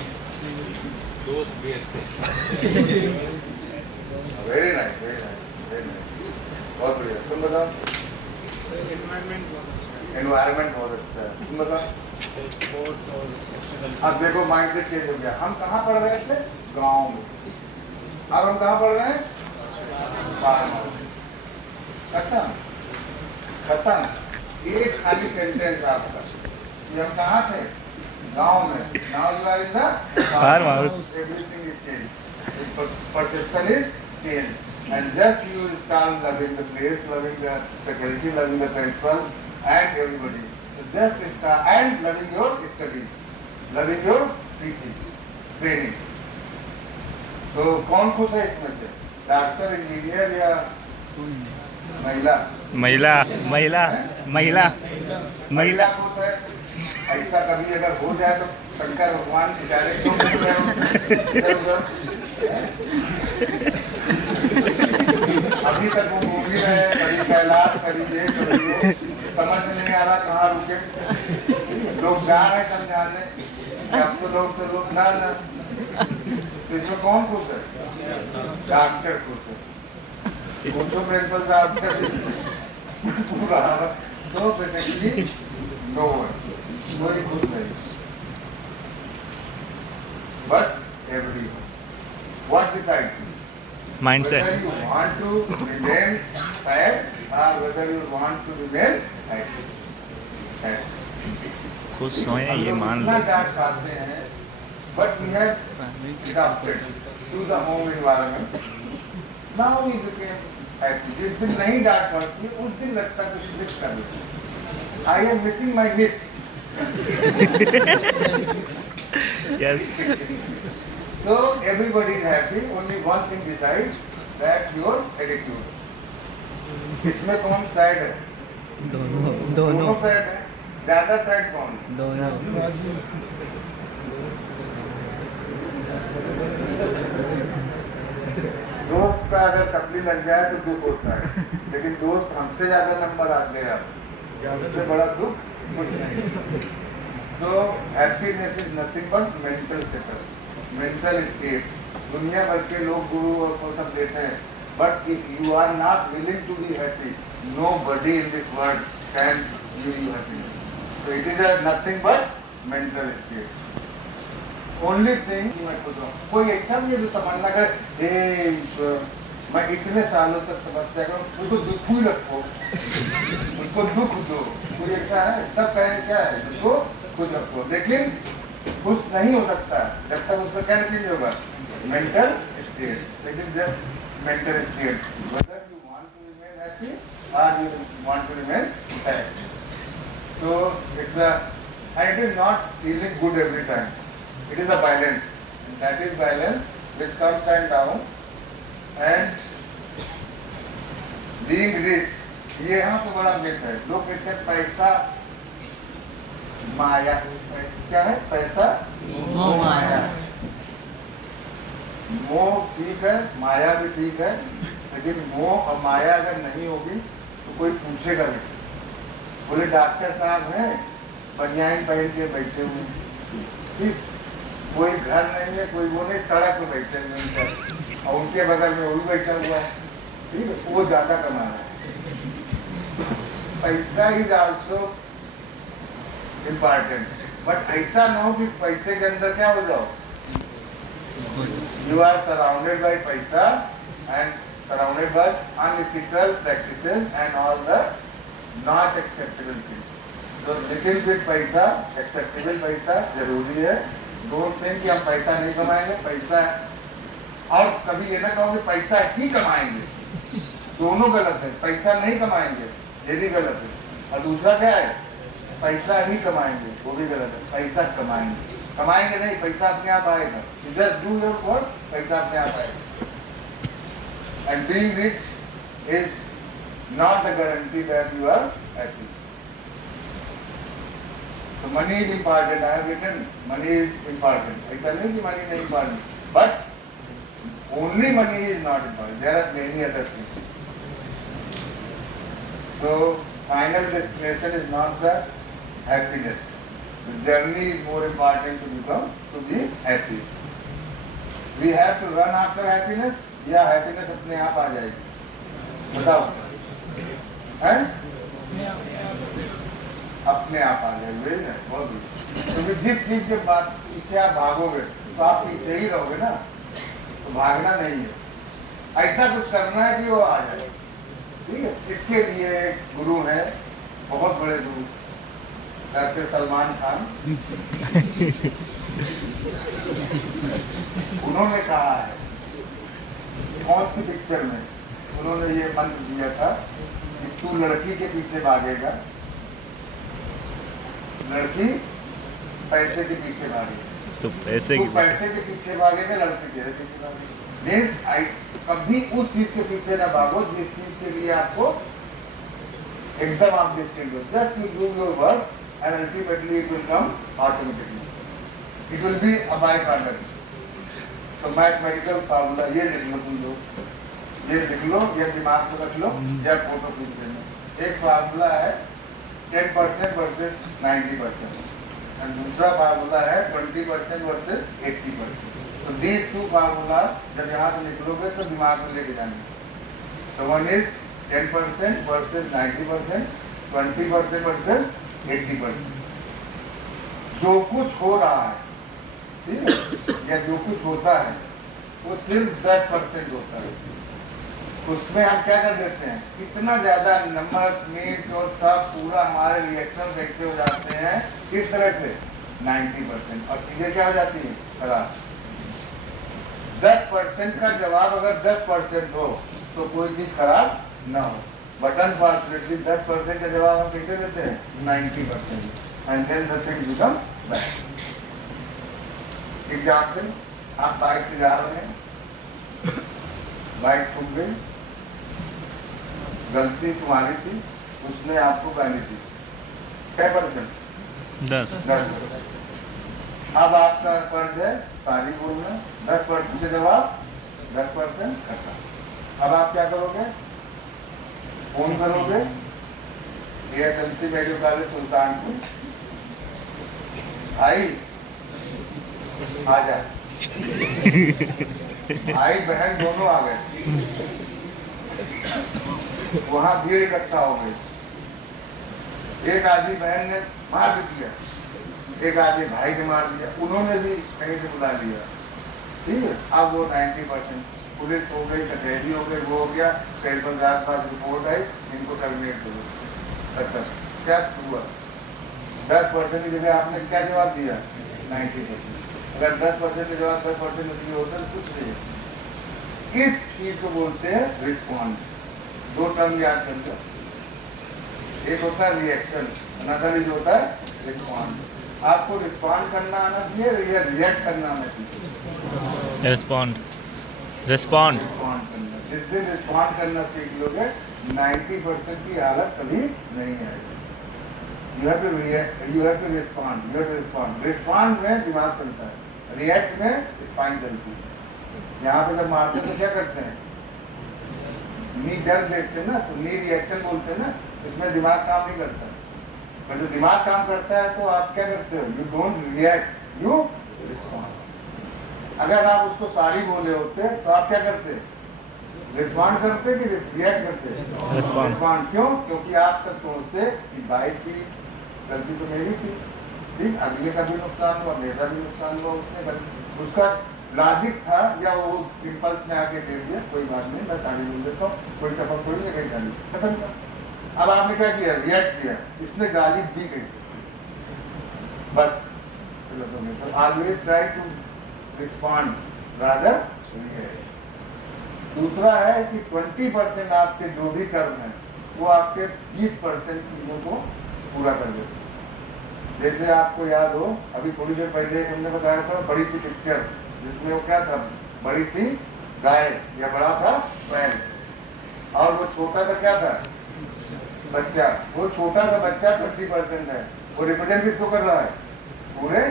दोस्त भी अच्छे। Very nice, very nice, very nice, बहुत बढ़िया। तुम बताओ। एनवायरनमेंट बहुत अच्छा है। एनवायरनमेंट बहुत अच्छा है। तुम बताओ। स्पोर्ट्स और अब देखो माइंडसेट चेंज हो गया। हम कहाँ पढ़ रहे थे? गांव में। अब हम कहाँ पढ़ रहे हैं? Farm house. खत्म, खत्म। एक खाली सेंटेंस आपका कि हम कहाँ थे? गांव में। Now you are in the Farm house. Everything is changed. Perception is changed. And just you will start loving the place, loving the faculty, loving the principal and everybody. So just start and loving your studies, loving your teaching, training. So कौन खुश है इसमें से? Doctor, engineer या महिला? महिला महिला महिला महिला खुश है। ऐसा कभी अगर हो जाए तो शंकर भगवान बेचारे क्यों कर रहे हो इधर-उधर? अभी तक वो घूम ही रहे हैं, कभी कैलाश, कभी ये, कभी वो, समझ में नहीं आ रहा कहाँ रुके। लोग जा रहे हैं समझाने, अब तो लोग ना ना। इसमें कौन खुश है? डॉक्टर खुश है। पूछो प्रिंसिपल साहब से पूरा, तो बेसिकली नो वन, कोई खुश नहीं। But everyone, what decides? mindset. Whether you want to remain sad or whether you want to remain happy. खुश सोए ये मान लो। डांट खाते हैं, but we have adapted to the home environment. Now we became happy. जिस दिन नहीं डांट पड़ती उस दिन लगता है कुछ मिस कर रहे हैं। I am missing my miss. Yes. So everybody is happy. Only one thing decides, that your attitude. इसमें कौन सैड है? दोनों दोनों सैड है। ज्यादा सैड कौन है? दोनों दोस्त का अगर सप्ली लग जाए तो दुख होता है, लेकिन दोस्त हमसे ज्यादा नंबर आते हैं, उससे बड़ा दुख कुछ नहीं। So happiness is nothing but mental setup, mental state. दुनिया भर के लोग गुरु और सब देते हैं, but if you are not willing to be happy, nobody in this world can give you happiness. So it is a nothing but mental state. Only thing मैं खुद हूँ, कोई ऐसा भी है जो तमन्ना करे, हे ईश्वर मैं इतने सालों तक समस्या करूँ, उसको दुख ही रखो, उसको दुख दो, कोई ऐसा है? सब कहें क्या है, उसको खुश रखो, लेकिन खुश नहीं हो सकता जब तक उसका क्या चेंज होगा, mental state. It is just mental state. Whether you want to remain happy or you want to remain sad. So it's a, and it is not feeling good every time. It is a balance, and that is balance which comes and down. And being rich, ये यहाँ पे बड़ा myth है. लोग कहते हैं पैसा माया, क्या है पैसा? मोह माया. मोह ठीक है, माया भी ठीक है, लेकिन मोह और माया अगर नहीं होगी तो कोई पूछेगा भी. बोले डॉक्टर साहब हैं, बनियान पहन के बैठे हुए, ठीक, कोई घर नहीं है, कोई वो नहीं, सड़क पे बैठे हुए हैं और उनके बगल में वो भी बैठा हुआ है, ठीक है, वो ज्यादा कमा रहा है. पैसा इज आल्सो इम्पॉर्टेंट, बट ऐसा ना हो कि पैसे के अंदर क्या हो जाओ, यू आर सराउंडेड बाय पैसा and surrounded by unethical practices and all the not acceptable things. तो लिटिल बिट पैसा, एक्सेप्टेबल पैसा जरूरी है. डोंट थिंक कि हम पैसा नहीं कमाएंगे, पैसा, और कभी ये ना कहो कि पैसा ही कमाएंगे, दोनों गलत है. पैसा नहीं कमाएंगे ये भी गलत है, और दूसरा क्या है, पैसा ही कमाएंगे वो भी गलत है. पैसा कमाएंगे, कमाएंगे नहीं, पैसा अपने आप आएगा. जस्ट डू योर वर्क, पैसा अपने आप आएगा. And being rich is not the guarantee that you are happy. So money is important. I have written money is important. ऐसा नहीं कि money नहीं important, but only money is not important. There are many other things. So final destination is not the happiness. The journey is more important to be happy. We have to run after happiness, या happiness अपने आप आ जाएगी? बताओ, हैं? अपने आप आ जाएंगे ना, बहुत ही. क्योंकि जिस चीज के बाद पीछे आप भागोगे तो आप पीछे ही रहोगे ना, तो भागना नहीं है, ऐसा कुछ करना है कि वो आ जाए. ठीक है, इसके लिए एक गुरु है, बहुत बड़े गुरु, डॉक्टर सलमान खान. उन्होंने कहा है, कौन सी पिक्चर में उन्होंने ये मंत्र दिया था कि तू लड़की के पीछे भागेगा, लड़की पैसे के पीछे भागेगी, तो पैसे के पीछे भागेगा, लड़की तेरे पीछे भागेगी. मीन्स कभी उस चीज के पीछे ना भागो जिस चीज के लिए आपको एकदम आप डिस्टेंट हो. Just you do your work and ultimately it will come automatically. It will be a by product. So mathematical formula ये लिख लो तुम लोग, ये लिख लो, ये दिमाग में रख लो, या फोटो खींच लेना. एक फार्मूला है 10% वर्सेस 90%, and दूसरा फार्मूला है 20% वर्सेस 80%. तो these two फार्मूला जब यहाँ से निकलोगे तो दिमाग में लेके जाएंगे. So one is 10% versus 90%, 20% versus 80%. जो कुछ हो रहा है, ठीक है, या जो कुछ होता है वो सिर्फ 10% होता है. उसमें हम क्या कर देते हैं, कितना ज्यादा नमक, मिर्च और सब पूरा हमारे रिएक्शन ऐसे हो जाते हैं, किस तरह से 90%, और चीजें क्या हो जाती हैं खराब. 10% का जवाब अगर 10% हो तो कोई चीज खराब ना हो, बट अनफॉर्चुनेटली 10% का जवाब हम कैसे देते हैं, 90%, and then the thing become bad. Example, आप बाइक से जा रहे हैं, बाइक ठुक गई, गलती तुम्हारी थी, उसने आपको गाली दी, क्या परसेंट, 10. अब आपका फर्ज है सारी बोलना, 10% के जवाब 10% खत्म. अब आप क्या करोगे, फोन करोगे ASMC मेडिकल कॉलेज सुल्तानपुर, भाई आजा, भाई बहन दोनों आ गए, वहाँ भीड़ इकट्ठा हो गई, एक आदमी बहन ने मार भी दिया, एक आदमी भाई ने मार दिया, उन्होंने भी कहीं से बुला लिया, ठीक है। अब वो 90% पुलिस हो गई, कचहरी हो गई, वो हो गया, फिर 50 के पास रिपोर्ट आई, इनको टर्मिनेट करो। तब क्या हुआ? 10% की जगह आपने क्या जवाब दिया? 90%। अगर 10% के जवाब 10% में दिए होते तो कुछ नहीं है। इस चीज को बोलते हैं रिस्पॉन्ड। दो टर्म याद कर लो, एक होता है रिएक्शन, अनदर इज होता है रिस्पॉन्ड। आपको रिस्पॉन्ड करना आना चाहिए या रिएक्ट करना आना चाहिए? रिस्पॉन्ड रिस्पॉन्ड रिस्पॉन्ड करना। जिस दिन रिस्पॉन्ड करना सीख लोगे 90% की हालत कभी नहीं आएगी। You have to react, you have to respond, you have to respond. Respond में दिमाग चलता है, रिएक्ट में स्पाइन चलती है। यहाँ पे जब मारते हैं तो क्या करते हैं? नी जर देखते हैं ना, तो नी रिएक्शन बोलते हैं ना, इसमें दिमाग काम नहीं करता। पर जब दिमाग काम करता है तो आप क्या करते हो? You don't react, you respond. अगर आप उसको सॉरी बोले होते तो आप क्या करते? रिस्पॉन्ड करते कि रिएक्ट करते? रिस्पॉन्ड। क्यों? क्योंकि आप तक सोचते कि भाई की गलती तो मेरी थी, ठीक, अगले का भी नुकसान हुआ, मेरा भी नुकसान हुआ, उसने उसका लॉजिक था, या वो इम्पल्स में आके दे दिया, कोई बात नहीं, मैं सारी बोल देता हूँ, कोई चपक थोड़ी नहीं, कहीं गाली खत्म कर। अब आपने क्या किया? रिएक्ट किया, इसने गाली दी कैसे? बस always try to respond rather react. दूसरा है कि 20% आपके जो भी कर्म है वो आपके 20% चीजों को पूरा कर देते हैं। जैसे आपको याद हो, अभी थोड़ी देर पहले हमने बताया था बड़ी सी पिक्चर, जिसमें वो क्या था? बड़ी सी गाय या बड़ा सा बैल, और वो छोटा सा क्या था? बच्चा। वो छोटा सा बच्चा 20% है, वो रिप्रेजेंट किसको कर रहा है? पूरे।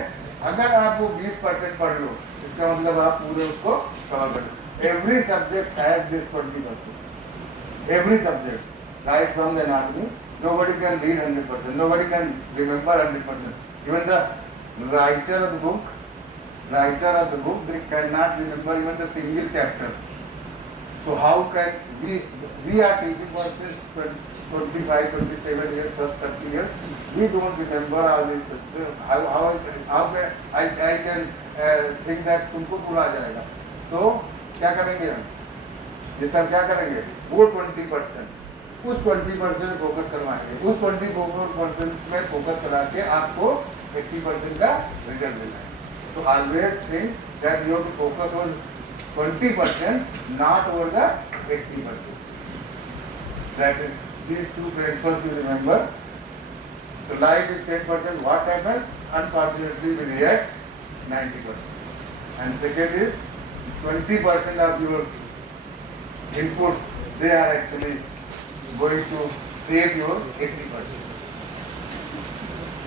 अगर आप वो 20% पढ़ लो, इसका मतलब आप पूरे उसको कवर कर लो। Every subject has this 20%। Every subject, right from the anatomy, nobody can read 100%, nobody can remember 100%. Even the writer of the book, they cannot remember even the single chapter. So how can we are teaching for since 25, 27 years, plus 30 years, we don't remember all this. How I can think that तुमको पूरा आ जाएगा? तो क्या करेंगे हम? ये सब क्या करेंगे? वो 20%, उस 20% फोकस करवाएंगे, उस 20% में फोकस करा के आपको 80% का रिजल्ट देना है। तो always think that you have to focus on 20%, not over the 80%. That is these two principles you remember. So life is 10%. What happens? Unfortunately, we react 90%. And second is 20% of your inputs, they are actually going to save your 80%.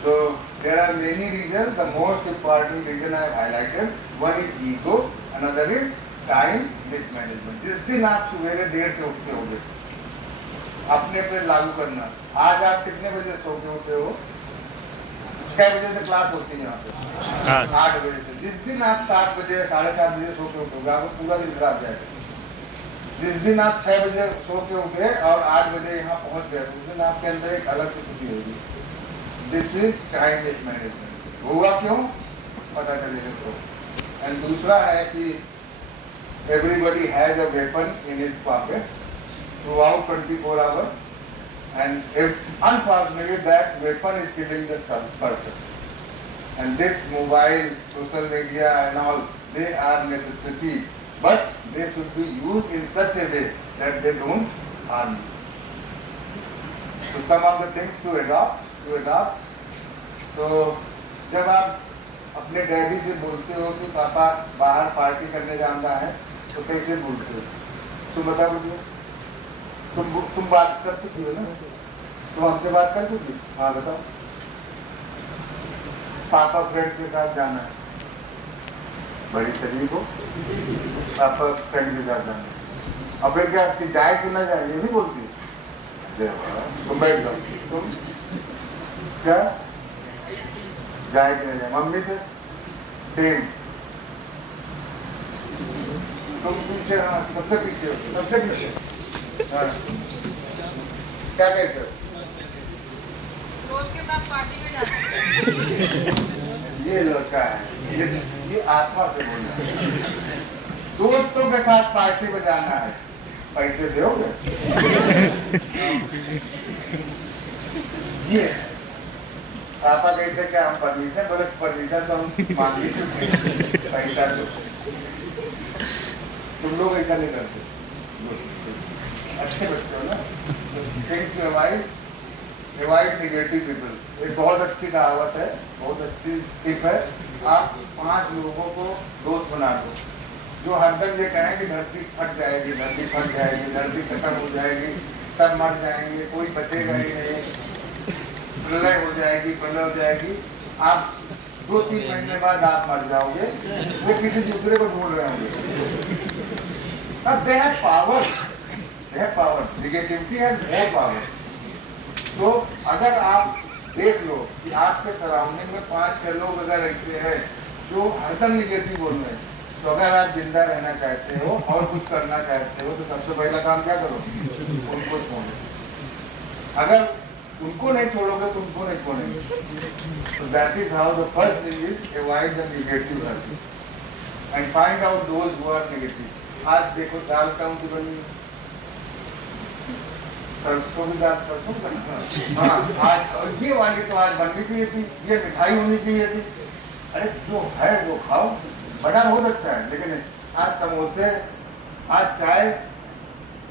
So there are many reasons. The most important reason I have highlighted, one is ego, another is time mismanagement. जिस दिन आप सवेरे देर से उठते होंगे, अपने पे लागू करना। आज आप कितने बजे सो के उठे हो? 6 बजे से क्लास होती है यहाँ पे, 8 बजे से। जिस दिन आप 7 बजे 7:30 बजे सो के उठोगे, आपको पूरा दिन खराब जाएगा। जिस दिन आप 6 बजे सो के उठे और 8 बजे यहाँ पहुँच गए, उस दिन आपके अंदर एक अलग से खुशी होगी। This is time management. होगा क्यों? पता चलेगा तो। एंड दूसरा है कि everybody has a weapon in his pocket throughout 24 hours, and unfortunately that weapon is killing the person. And this mobile, social media and all, they are necessity, but they should be used in such a way that they don't harm you. So some of the things to adopt. तो जब आप अपने daddy से बोलते हो कि पापा बाहर पार्टी करने जाना है, तो कैसे बोलते हो? तुम बता मुझे। तुम बात कर चुकी हो ना? तुम हमसे बात कर चुकी? हाँ बताओ। पापा फ्रेंड के साथ जाना है, बड़ी शरीफ हो, पापा फ्रेंड के साथ जाना है। अब फिर क्या कि जाए कि ना जाए, ये भी बोलती है। तुम बैठ जाओ। तुम क्या जाए कि ना जाए? मम्मी से सेम। तुम पीछे, हाँ सबसे पीछे हो, सबसे पीछे। हाँ क्या कहते हो? दोस्त के साथ पार्टी में जाते हैं। ये लड़का है, ये आत्मा से बोल रहा है। दोस्तों के साथ पार्टी में जाना है, पैसे दोगे? ये पापा कहते क्या हम परमिशन, बोले परमिशन तो हम मांग ही चुके हैं, पैसा दो। तुम लोग ऐसा नहीं करते, अच्छे बच्चे हो ना। Things to avoid negative people. एक बहुत अच्छी कहावत है, बहुत अच्छी टिप है। आप 5 लोगों को दोस्त बना दो जो हरदम ये कहें कि धरती फट जाएगी, धरती फट जाएगी, धरती खत्म हो जाएगी, सब मर जाएंगे, कोई बचेगा ही नहीं, प्रलय हो जाएगी, प्रलय हो जाएगी। आप 2-3 महीने बाद आप मर जाओगे, वो किसी दूसरे को ढूंढ रहे होंगे। They have power, they have power, negativity has more power. तो अगर आप देख लो कि आपके सराउंडिंग में 5-6 लोग अगर ऐसे हैं जो हरदम निगेटिव बोल रहे हैं, तो अगर आप जिंदा रहना चाहते हो और कुछ करना चाहते हो तो सबसे पहला काम क्या करो? उनको छोड़ो। अगर उनको नहीं छोड़ोगे तो उनको नहीं छोड़ेंगे। So that is how the first thing is avoid the negative person and find out those who are negative. आज देखो दाल कौन सी बनी? सरसों की दाल, सरसों का। हाँ, आज ये वाली तो आज बननी चाहिए थी, ये मिठाई होनी चाहिए थी। अरे जो है वो खाओ, बड़ा बहुत अच्छा है, लेकिन आज समोसे, आज चाय,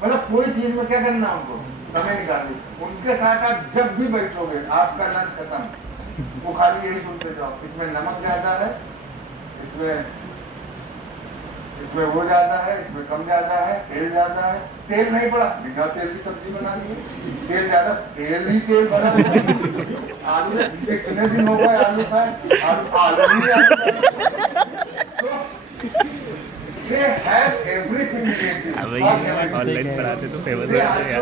मतलब कोई चीज में क्या करना उनको कमी निकालनी। उनके साथ आप जब भी बैठोगे आपका लंच खत्म, वो खाली यही सुनते जाओ, इसमें नमक ज्यादा है, इसमें वो ज्यादा है, इसमें कम ज्यादा है, तेल ज्यादा है। तेल नहीं पड़ा, बिना तेल की सब्जी बनानी है। तेल ज्यादा, तेल ही तेल भरा हुआ है। आलू कितने दिन हो गए आलू खाए, आलू ही आलू। They have everything negative. Online पढ़ाते तो फेमस हो जाते यार।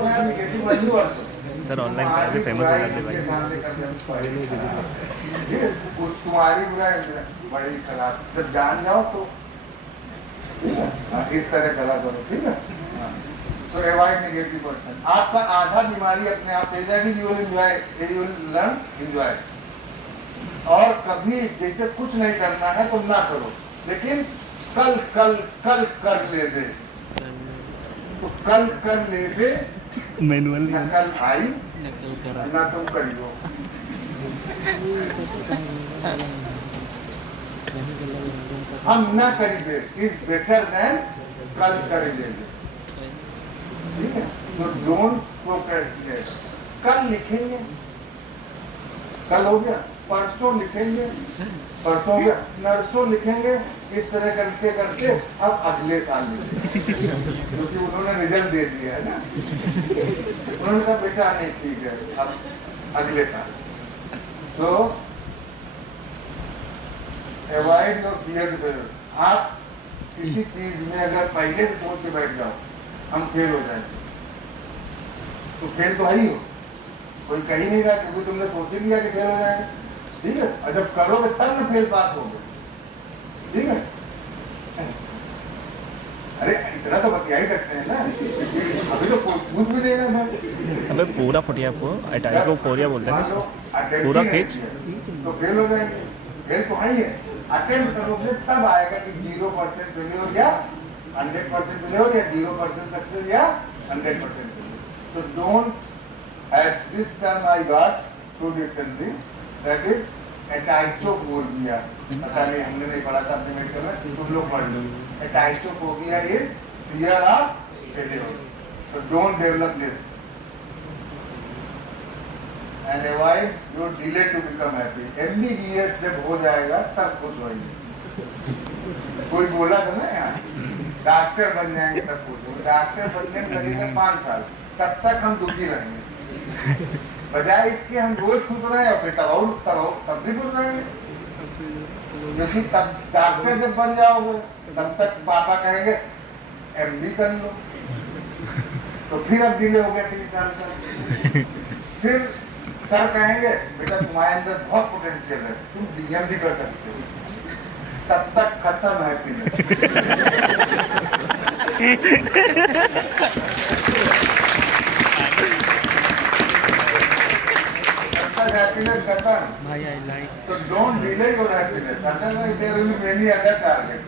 सर ऑनलाइन पढ़ाते फेमस हो जाते भाई। तुम्हारी बुराई बड़ी खराब, जब जान जाओ तो इस तरह करा करो, ठीक है। So avoid negative person. आपका आधा बीमारी अपने आप से जाएगी। You will enjoy, you will learn, enjoy. और कभी जैसे कुछ नहीं करना है तो ना करो, लेकिन कल कल कल कर ले दे, तो कल कर ले दे। मैनुअल न कल आई ना तुम करियो। हम ना करी दे इज बेटर देन कल कर ले दे, ठीक है। So don't procrastinate. कल लिखेंगे, कल हो गया, परसों लिखेंगे, परसों हो गया, नरसों लिखेंगे। इस तरह करते करते अब अगले साल लिखेंगे, क्योंकि उन्होंने रिजल्ट दे दिया है ना। उन्होंने कहा बेटा नहीं ठीक है, अब अगले साल। सो अवॉइड योर फियर। आप किसी चीज में अगर पहले से सोच के बैठ जाओ हम फेल हो जाएंगे, तो फेल तो है ही हो, कोई कही नहीं रहा, क्योंकि तुमने सोच ही लिया कि फेल हो जाएंगे, ठीक है। और जब करोगे तब ना फेल पास होगे, ठीक है। अरे इतना तो बतिया ही सकते हैं ना, अभी तो कोई पूछ भी नहीं रहा था। अबे पूरा फटिया को अटैक को फोरिया बोलते हैं ना, पूरा पेज तो फेल हो जाएंगे। फेल तो है ही है। अटेम्प्ट करोगे तब आएगा कि 0% फेलियर या 100% फेलियर या 0% सक्सेस या 100% failure. So don't at this time I got through dictionary that is atychiphobia. पता नहीं, हमने नहीं पढ़ा था अपने मेडिकल में, तुम लोग पढ़ लो। Atychiphobia is fear of failure. So don't develop this and avoid your delay to become happy. MBBS जब हो जाएगा तब खुश होंगे। कोई बोला था ना यार, डॉक्टर बन जाएंगे तब खुश होंगे। डॉक्टर बनने में लगेगा 5 साल, तब तक हम दुखी रहेंगे। बजाय इसके हम रोज खुश रहें और फिर तब भी खुश रहेंगे, क्योंकि तब डॉक्टर जब बन जाओगे तब तक पापा कहेंगे MD कर लो, तो फिर अब डिले हो गया 3 साल का। फिर सर कहेंगे बेटा तुम्हारे अंदर बहुत पोटेंशियल है, तुम DMD कर सकते हो, तब तक खत्म हैप्पीनेस। आपका हैप्पीनेस खत्म। भाई I like So don't delay your happiness. Otherwise there will be many other targets.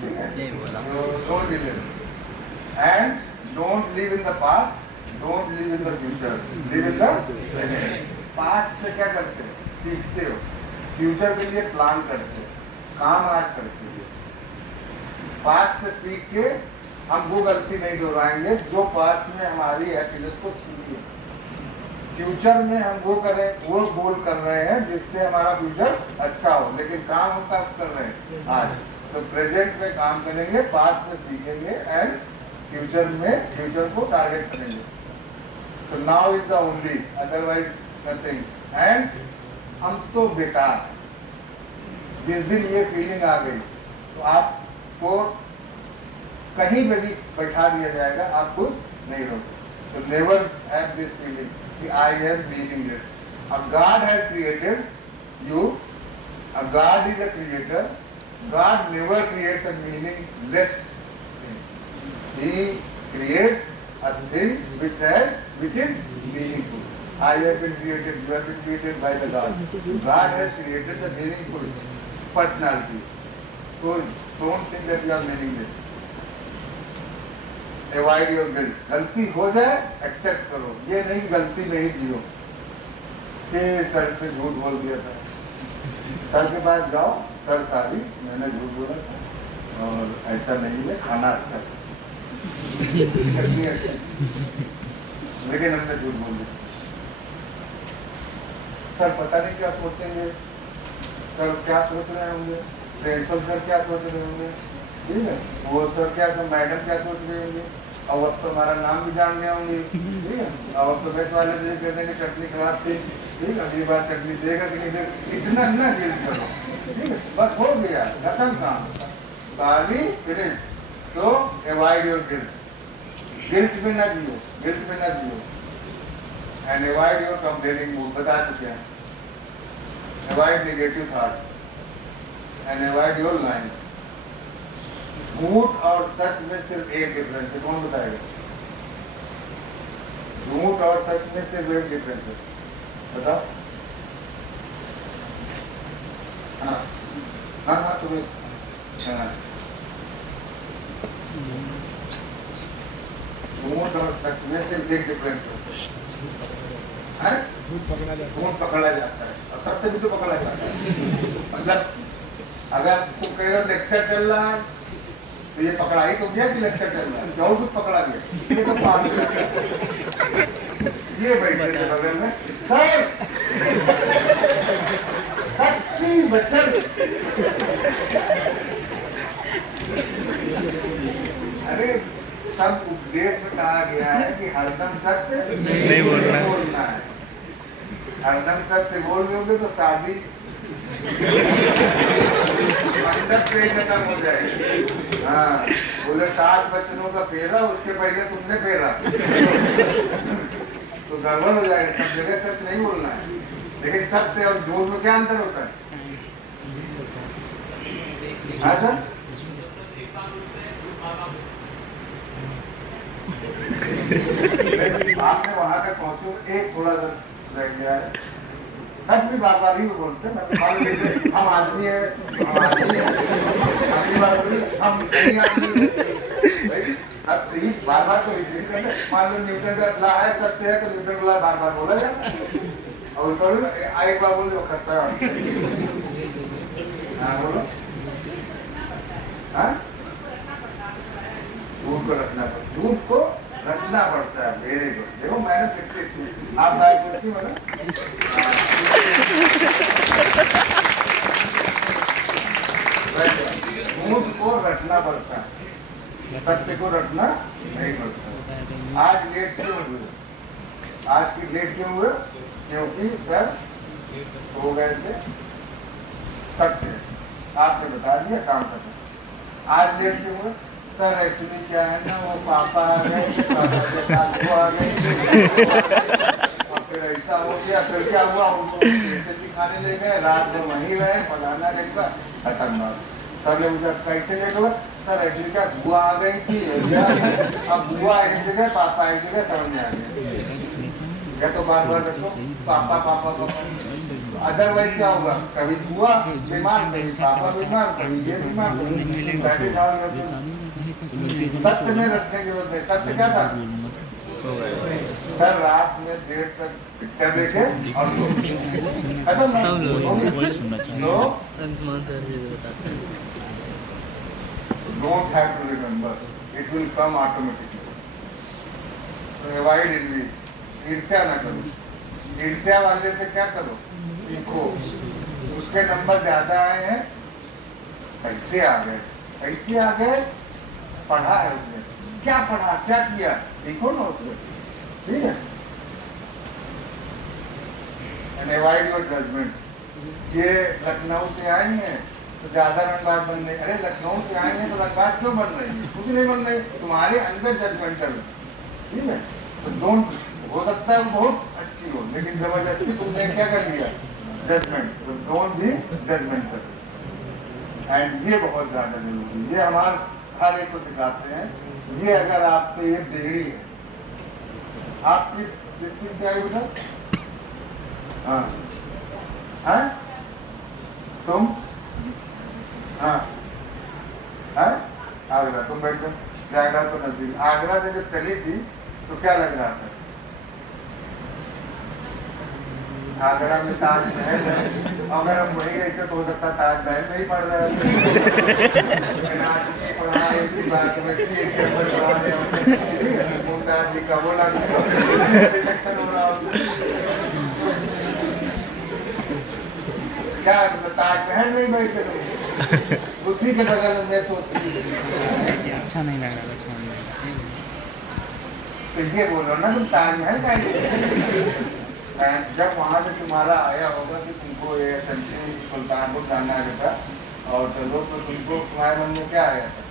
ठीक है? ये बोला So don't delay. And don't live in the past. Don't live in the future. Live in the present. Past से क्या करते हो? सीखते हो। फ्यूचर के लिए प्लान करते हो। काम आज करते हो। पास्ट से सीख के हम वो गलती नहीं दोहराएंगे जो पास्ट में हमारी हैप्पीनेस को छीनी है। फ्यूचर में हम वो करें, वो गोल कर रहे हैं जिससे हमारा फ्यूचर अच्छा हो, लेकिन काम हम कब कर रहे हैं? आज। तो प्रेजेंट में काम करेंगे, पास्ट से सीखेंगे एंड फ्यूचर को टारगेट करेंगे। So now is the only, otherwise nothing. And हम तो बेकार। जिस दिन ये फीलिंग आ गई तो आपको कहीं पे भी बैठा दिया जाएगा, आप खुश नहीं रहोगे। तो never have this feeling कि I am meaningless. A God has created you. A God is a creator. God never creates a meaningless thing. He creates a thing which is meaningful. I have been created, you have been created by the God. God has created the meaningful personality. So don't think that you are meaningless. Avoid your guilt. गलती हो जाए accept करो, ये नहीं गलती में ही जियो कि sir से झूठ बोल दिया था। सर के पास जाओ, सर सॉरी मैंने झूठ बोला था और ऐसा नहीं है, खाना अच्छा था, चटनी अच्छी, लेकिन हमने झूठ बोल दिया। सर पता नहीं क्या सोचेंगे, सर क्या सोच रहे होंगे, प्रिंसिपल सर क्या सोच रहे होंगे, ठीक है, वो सर क्या, तो मैडम क्या सोच रहे होंगे, और अब तो हमारा नाम भी जान गए होंगे, ठीक है, अब तो मेस वाले से कहते हैं कि चटनी खराब थी, ठीक है, अगली बार चटनी देगा कि नहीं देगा, इतना ना गिल्ट करो, ठीक है, बस हो गया, खत्म काम, सारी फिनिश। तो अवॉइड योर गिल्ट में ना जियो, and avoid your complaining mood, बता चुके हैं, avoid negative thoughts and avoid your line. झूठ और सच में सिर्फ एक डिफरेंस है, कौन बताएगा? झूठ और सच में सिर्फ एक डिफरेंस है, बताओ। हाँ हाँ हाँ तुम्हें हाँ। झूठ और सच में सिर्फ एक डिफरेंस है, झूठ पकड़ा जाता है और सत्य भी तो पकड़ा जाता है। मतलब अगर तुम कह रहे हो लेक्चर चल रहा है तो ये पकड़ा ही तो गया कि लेक्चर चल रहा है, जाओ कुछ पकड़ा गया, ये तो पार ये बैठे थे बगल में, सर सच्ची वचन, अरे सब उपदेश में कहा गया है कि हरदम सत्य नहीं बोलना है, हरदम सत्य बोल दोगे तो शादी मंडप पे खत्म हो जाएगी। हाँ बोले 7 बच्चों का फेरा, उसके पहले तुमने फेरा तो गड़बड़ हो जाएगा। सब जगह सच नहीं बोलना है, लेकिन सत्य और झूठ में क्या अंतर होता है? हाँ सर, आपने वहां तक पहुंचो, एक थोड़ा सा रह गया है। सच भी बार बार ही बोलते हैं, हम आदमी है, अगली बार हम नहीं आदमी है, बार बार तो रिपीट करते। मान लो न्यूटन का लॉ है, सत्य है, तो न्यूटन का लॉ बार बार बोला जाए, और थोड़ी एक बार बोले वो खत्ता है। हाँ बोलो, हाँ झूठ को रखना पड़ता, झूठ को रखना पड़ता है। वेरी गुड, देखो मैडम कितनी अच्छी, आप लाइक करती हो ना, झूठ को रखना पड़ता है, सत्य को रखना नहीं पड़ता। आज लेट क्यों हुए? आज की लेट क्यों हुए? क्योंकि सर हो गए थे, सत्य आपने बता दिया, काम करना। आज लेट क्यों हुए? सर एक्चुअली क्या है ना, वो पापा आ गए, पापा के साथ वो आ गए, और फिर ऐसा हो गया, फिर क्या हुआ, उनको स्टेशन भी खाने ले गए, रात में वहीं रहे, फलाना दिन का खत्म बात। सर ने मुझे कैसे लेट हुआ? सर एक्चुअली क्या बुआ आ गई थी, अब बुआ एक जगह, पापा एक जगह, समझ में आ गया। या तो बार बार रखो पापा पापा पापा, अदरवाइज क्या होगा, कभी बुआ बीमार, कभी पापा बीमार, कभी ये बीमार, that is how you have to. सत्य में रखने की जरूरत नहीं। सत्य क्या था, सर रात में देर तक पिक्चर देखे और वही सुनना चाहिए। अंतमान सर ये बताते हैं। Don't have to remember, it will come automatically. तो अवॉइड एनवी, ईर्ष्या ना करो। ईर्ष्या वाले से क्या करो, सीखो। उसके नंबर ज्यादा आए हैं, पैसे आ गए, पैसे आ गए, पढ़ा है उसने, क्या पढ़ा क्या किया, सीखो ना उससे, ठीक है। And avoid your judgement. ये लखनऊ से आई हैं तो ज्यादा रंगबाज बन रही, अरे लखनऊ से आई हैं तो रंगबाज क्यों बन रही है, कुछ नहीं बन रही, तुम्हारे अंदर जजमेंटल, ठीक है। तो डोंट, हो सकता है वो बहुत अच्छी हो लेकिन जबरदस्ती तुमने क्या कर लिया, जजमेंट, तो डोंट बी जजमेंटल। एंड ये बहुत ज्यादा जरूरी है, ये हमारे हर एक को सिखाते हैं। ये अगर आप पे ये डिग्री है, आप किस डिस्ट्रिक्ट से आए बेटा, हाँ हाँ तुम, हाँ हाँ आगरा, तुम बैठ जाओ। आगरा तो नजदीक, आगरा से जब चली थी तो क्या लग रहा था, आगरा में ताजमहल है, अगर हम वहीं रहते तो हो सकता ताजमहल नहीं पढ़ रहे लेकिन आज नहीं पढ़ा, एक ही बात में एग्जाम्पल पढ़ा रहे हो, मुमताज जी का बोला रिजेक्शन हो रहा हो, क्या मतलब ताजमहल नहीं बैठते तुम, उसी के बगल में सोचती अच्छा नहीं लग रहा था। तो ये बोलो ना तुम ताजमहल का जब वहाँ से तुम्हारा आया होगा कि तुमको ये सुल्तानपुर जाना है बेटा और चलो, तो तुमको तुम्हारे मन में क्या आया था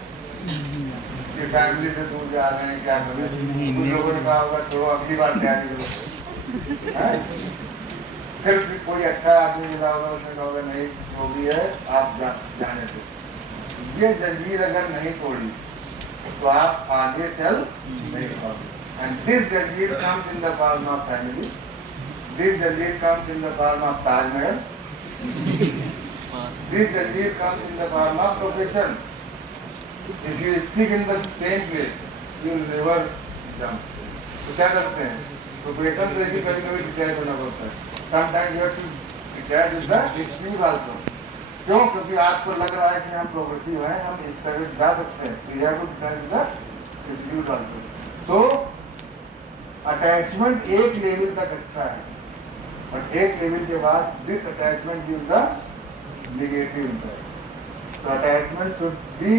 कि फैमिली से दूर जा रहे हैं, क्या कर रहे हैं, कुछ लोगों ने कहा होगा चलो अगली बार तैयारी करो, फिर भी कोई अच्छा आदमी मिला होगा, उसने कहा होगा नहीं जो भी है आप जाने दो। ये जंजीर अगर नहीं तोड़ी तो आप आगे चल नहीं पाओगे। एंड दिस जंजीर comes in the form of family, this Janjeer comes in the form of Taj Mahal, this Janjeer comes in the form of profession. If you stick in the same place, you will never jump. तो क्या करते हैं, profession से भी कभी कभी detach होना पड़ता है। Sometimes you have to detach with the dispute also. क्यों, क्योंकि आपको लग रहा है कि हम प्रोग्रेसिव हैं, हम इस तरह जा सकते हैं, we have to detach with the dispute also. तो अटैचमेंट एक लेवल तक अच्छा है, बट एक लेवल के बाद this attachment gives the negative impact. So attachment should be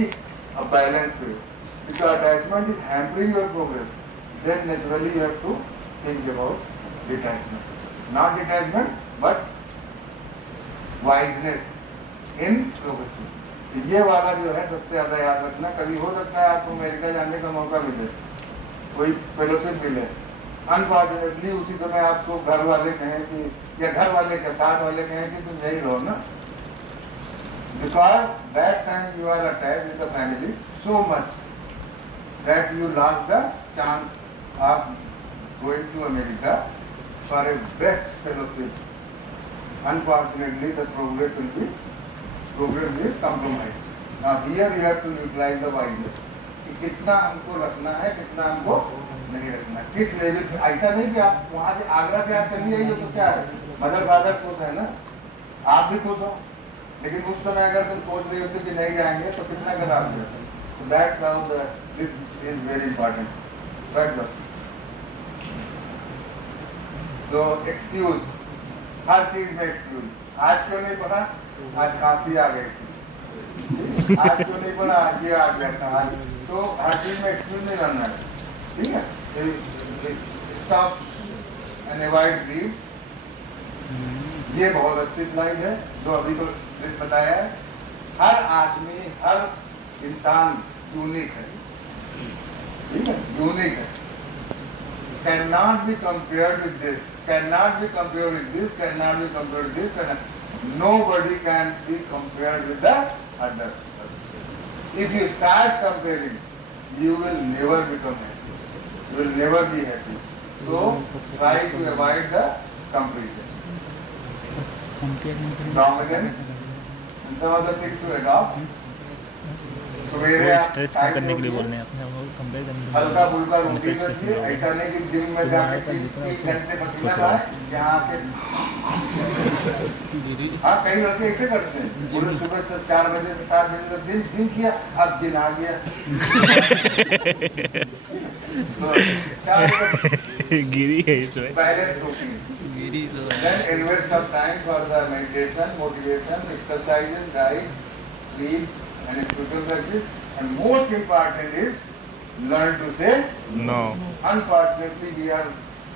a balanced way, because attachment is hampering your progress, then naturally you have to think about detachment, not detachment but wiseness in progress. ये वाला जो है सबसे ज्यादा याद रखना। कभी हो सकता है आपको अमेरिका जाने का मौका मिले, कोई फेलोशिप मिले, अनफॉर्चुनेटली उसी समय आपको घर वाले कहें कि, या घर वाले के साथ वाले कहें कि तुम यही रहो ना, because that time you are attached with the family so much that you lost the chance of going to America for a best fellowship. Unfortunately the progress will compromised. Now here we have to utilize the wiseness कि कितना हमको रखना है, कितना हमको नहीं रखना, किस लेवल। ऐसा नहीं कि आप वहाँ से आगरा से आप चली आई हो तो क्या है, मदर फादर खुश है ना, आप भी खुश हो, लेकिन उस समय अगर तुम सोच रही होती कि नहीं जाएंगे तो कितना खराब हो। So that's how this is very important. That's all. So excuse, हर चीज में excuse। आज क्यों नहीं पढ़ा, आज खांसी आ गई थी, आज क्यों नहीं पढ़ा, आज ये आ गया था, आज तो हर चीज में एक्सक्यूज नहीं करना है, ठीक है। स्टॉप एंड अवॉइड ग्रीड, ये बहुत अच्छी स्लाइड है जो अभी तो बताया है। हर आदमी, हर इंसान यूनिक है, ठीक है, यूनिक है, can not be compared with this, can not be compared with this, can not be compared with this, nobody can be compared with the other person. If you start comparing, you will never become happy, you will never be happy, So try to avoid the comparison. Dominance and some other things to adopt. सवेरे आप stretch time करने से के लिए उठिए, बोल रहे हैं अपने वो कंपेयर करने के लिए हल्का फुल्का रूटीन स्ट्रेस रखिए। ऐसा नहीं कि जिम में जाके 3 घंटे पसीना बहाए, यहाँ आके हाँ कई लड़के ऐसे करते हैं, बोले सुबह से 4 बजे से 7 बजे तक दिन जिम किया, अब जिन आ गया। तो गिरी है इसमें बैलेंस रूटीन। गिरी तो Then invest some time for the meditation, motivation, exercises, diet, sleep, and spiritual practice. And most important is learn to say no Unfortunately,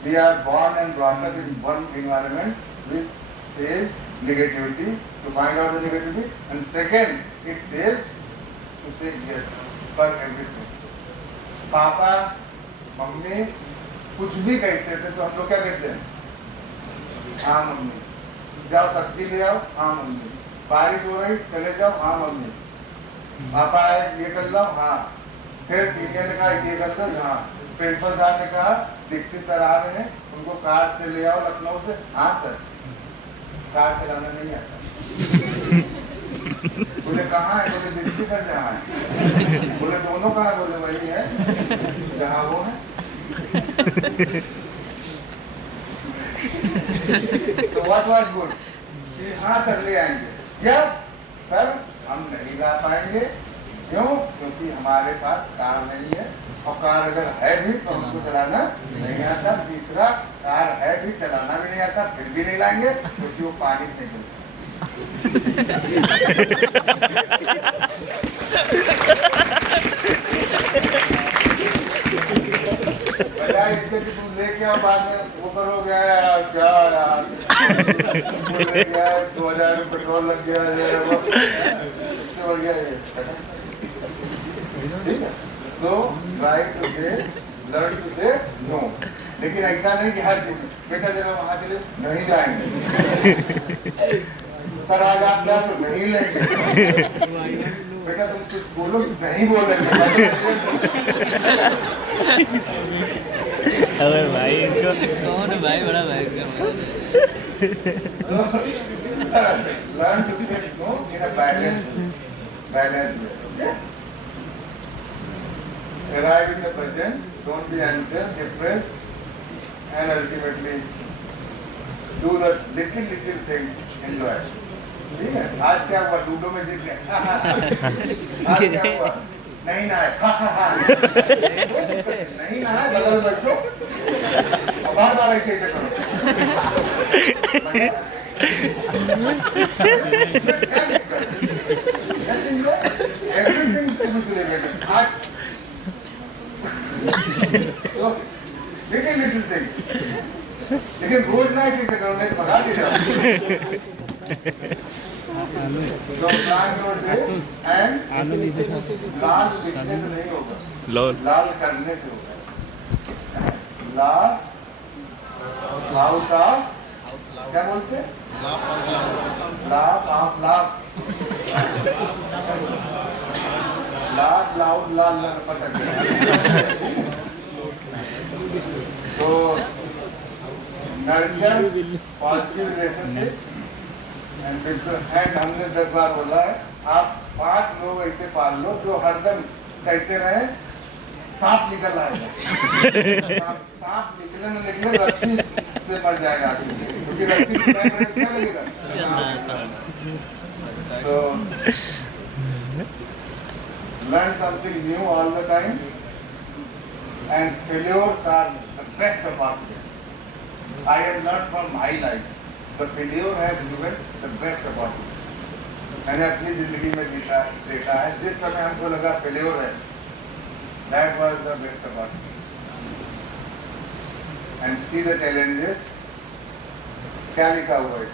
we are born and brought up in one environment which says negativity, to find out the negativity, and second, it says to say yes for everything. पापा, mummy कुछ भी कहते थे तो हम लोग क्या कहते हैं? हाँ मम्मी। जाओ सब्जी ले आओ, हाँ मम्मी। बारिश हो रही, चले जाओ, हाँ मम्मी। पापा आए, ये कर लो, हाँ। फिर सीनियर ने कहा ये कर लो, हाँ। प्रिंसिपल साहब ने कहा दीक्षित सर आ रहे हैं, उनको कार से ले आओ लखनऊ से, हाँ सर। कार चलाना नहीं आता। बोले कहाँ है? बोले दीक्षित सर जहाँ है। बोले दोनों कहाँ? बोले वही है जहाँ वो है। So what was good? कि हाँ सर ले आएंगे। या सर हम नहीं ला पाएंगे, क्यों? क्योंकि हमारे पास कार नहीं है, और कार अगर है भी तो हमको चलाना नहीं आता। तीसरा, कार है भी चलाना भी नहीं आता, फिर भी नहीं लाएंगे क्योंकि वो पानी से नहीं चलता। बजाय इसके कि तुम लेके आओ बाद में वो करोगे यार, क्या यार 2000 में पेट्रोल लग गया, ये वो इससे बढ़िया ये। ठीक है, सो ट्राई टू से लर्न टू से नो। लेकिन ऐसा नहीं कि हर चीज बेटा जरा वहां चले नहीं लाएंगे, सर आज आप क्या तो नहीं लेंगे, बेटा तुम कुछ बोलो नहीं बोलेंगे। अरे भाई इनको कौन है भाई? बड़ा भाई Learn to say no in a balanced way. Okay? Arrive in the present. Don't be anxious, depressed, and ultimately do the little things. Enjoy. ठीक है? आज क्या हुआ? लूडो में जीत गए। आज क्या हुआ? नहीं नहाए। नहीं नहाए, बगल बैठो और बार-बार ऐसे करो। Everything to be celebrated. So, little thing. लेकिन रोज ना ऐसे करो, नहीं तो भगा दे जाओ। So plan your day and लाल लिखने से नहीं होगा, लाल करने से होगा। लाल आउट ऑफ क्या बोलते हैं? Laugh of laugh, laugh loud लाल पता नहीं। तो नर्चर पॉजिटिव रिलेशनशिप एंड हमने 10 बार बोला है, आप 5 लोग ऐसे पाल लो जो हरदम कहते रहे सांप निकल आएगा। सांप निकले न निकले, रस्सी से मर जाएगा आदमी, क्योंकि रस्सी से क्या लगेगा? So learn something new all the time, and failures are the best of our friends. I have learned from my life. The failure have given the best of our friends. मैंने अपनी जिंदगी में देखा है, जिस समय हमको लगा फेल्योर है, that was the best of our friends. And see the challenges. क्या लिखा हुआ है?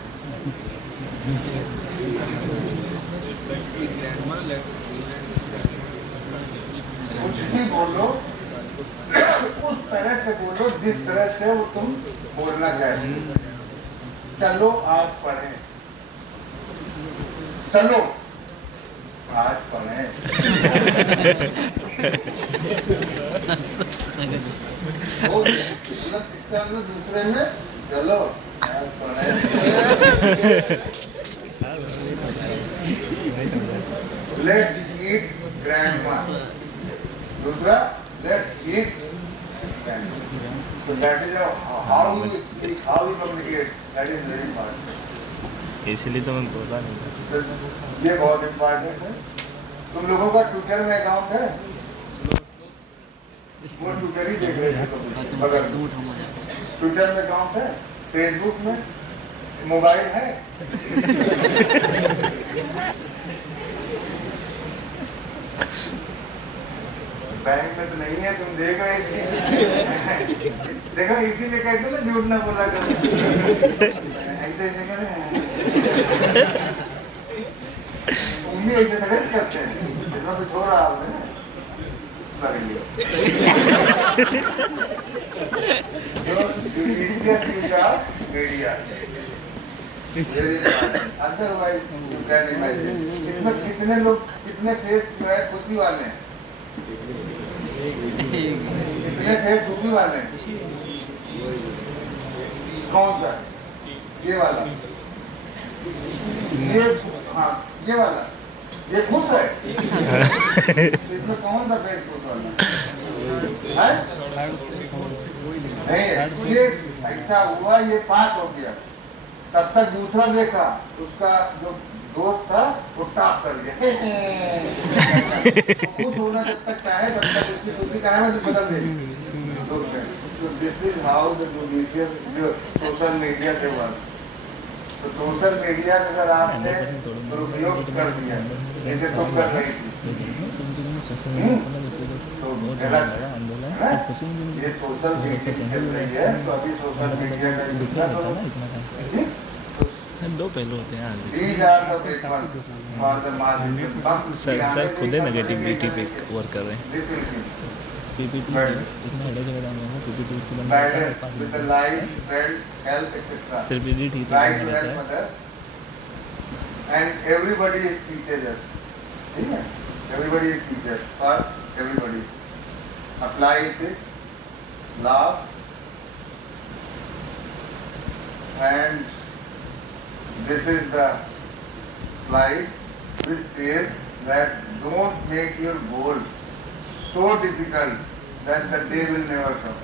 कुछ भी बोलो, उस तरह से बोलो जिस तरह से वो तुम बोलना चाहते हो। चलो आज पढ़ें, चलो आज पढ़ें। हो गया। मतलब इसका मतलब दूसरे में चलो यार लेट्स ईट ग्रैंडमा, दूसरा let's eat grandma. So that is how you speak, how you communicate, that is very important. इसलिए तो मैं बोला नहीं था। तो ये बहुत इम्पोर्टेंट है। तुम लोगों का ट्विटर में अकाउंट है? वो ट्विटर ही देख रहे थे कभी बगल में। ट्विटर में अकाउंट है? फेसबुक में? मोबाइल है? बैंक में तो नहीं है, तुम देख रहे थे। देखो इसीलिए कहते ना झूठ ना बोला करो। ऐसे ऐसे करें, उम्मी ऐसे थोड़े करते हैं, जितना कुछ हो रहा होता है ना media. Otherwise you can imagine इसमें कितने लोग, कितने फेस जो है खुशी वाले हैं, कितने फेस खुशी वाले हैं। कौन सा? ये वाला, ये, हाँ ये वाला, ये खुश है। तो इसमें कौन सा फेस खुश वाला है? नहीं, ये ऐसा हुआ, ये पास हो गया, तब तक दूसरा देखा, उसका जो दोस्त था वो टॉप कर गया। खुश होना जब तक चाहे तब तक उसकी खुशी का है बदल देगी। So this is how the judicial जो सोशल मीडिया से वर्क। तो सोशल मीडिया का अगर आपने दुरुपयोग कर दिया जैसे तुम कर रही थी तो गलत है ना? ये सोशल मीडिया चल रही है, तो अभी सोशल मीडिया का दो पहलू होते हैं। सर खुद नेगेटिविटी पे वर्क कर रहे हैं। पीपीटी इतना हेडेक है मैं पीपीटी से बना सिर्फ एडिट ही करना रहता है। And everybody teaches us, ठीक है? Everybody is teacher for everybody. Apply ethics, laugh, and this is the slide which says that don't make your goal so difficult that the day will never come.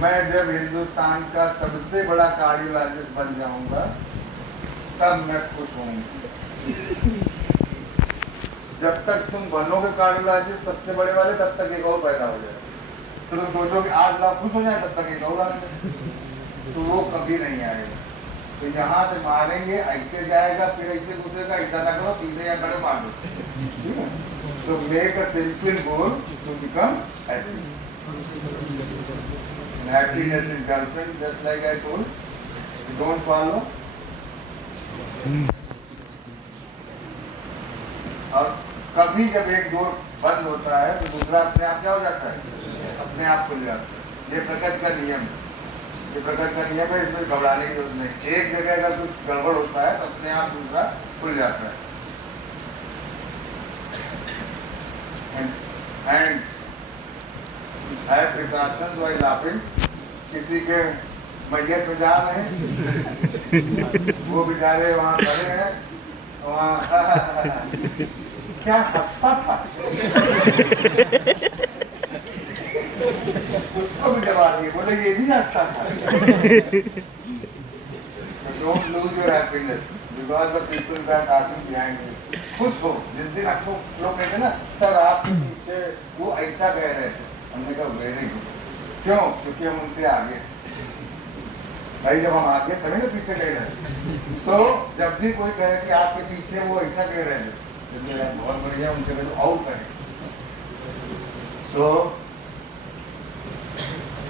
मैं जब हिंदुस्तान का सबसे बड़ा cardiologist बन जाऊंगा तब मैं खुश होऊंगी। जब तक तुम बनोगे कार्डियोलॉजिस्ट सबसे बड़े वाले तब तक एक और पैदा हो जाएगा। तो तुम सोचोगे आज लाख खुश हो जाए तब तक एक और आ जाए, तो वो कभी नहीं आएगा। तो यहाँ से मारेंगे, ऐसे जाएगा, फिर ऐसे घुसेगा, ऐसा ना करो, सीधे यहाँ खड़े मार दो। So make a simple goal to become happy. And happiness is girlfriend, just like I told. You don't follow. और कभी जब एक डोर बंद होता है तो दूसरा अपने आप क्या हो जाता है? अपने आप खुल जाता है। ये प्रकृति का नियम है। ये प्रकृति का नियम है, इसमें घबराने की जरूरत नहीं। एक जगह अगर कुछ गड़बड़ होता है तो अपने आप दूसरा खुल जाता है। And as precautions while laughing, किसी के मैयत में जा रहे हैं, वो बेचारे वहाँ खड़े हैं, वहाँ क्या हंसता था, उसको भी जवाब दिए, बोले ये भी हंसता था। Don't lose your happiness because the people are talking behind you. खुश हो। जिस दिन आपको लोग कहते ना सर आपके पीछे वो ऐसा कह रहे थे, हमने कहा वेरी गुड। क्यों? क्योंकि हम उनसे आगे भाई, जब हम आगे तभी ना पीछे कह रहे। तो जब भी कोई कहे कि आपके पीछे वो ऐसा कह रहे थे तो बहुत बढ़िया, उनसे कहे और कहे। तो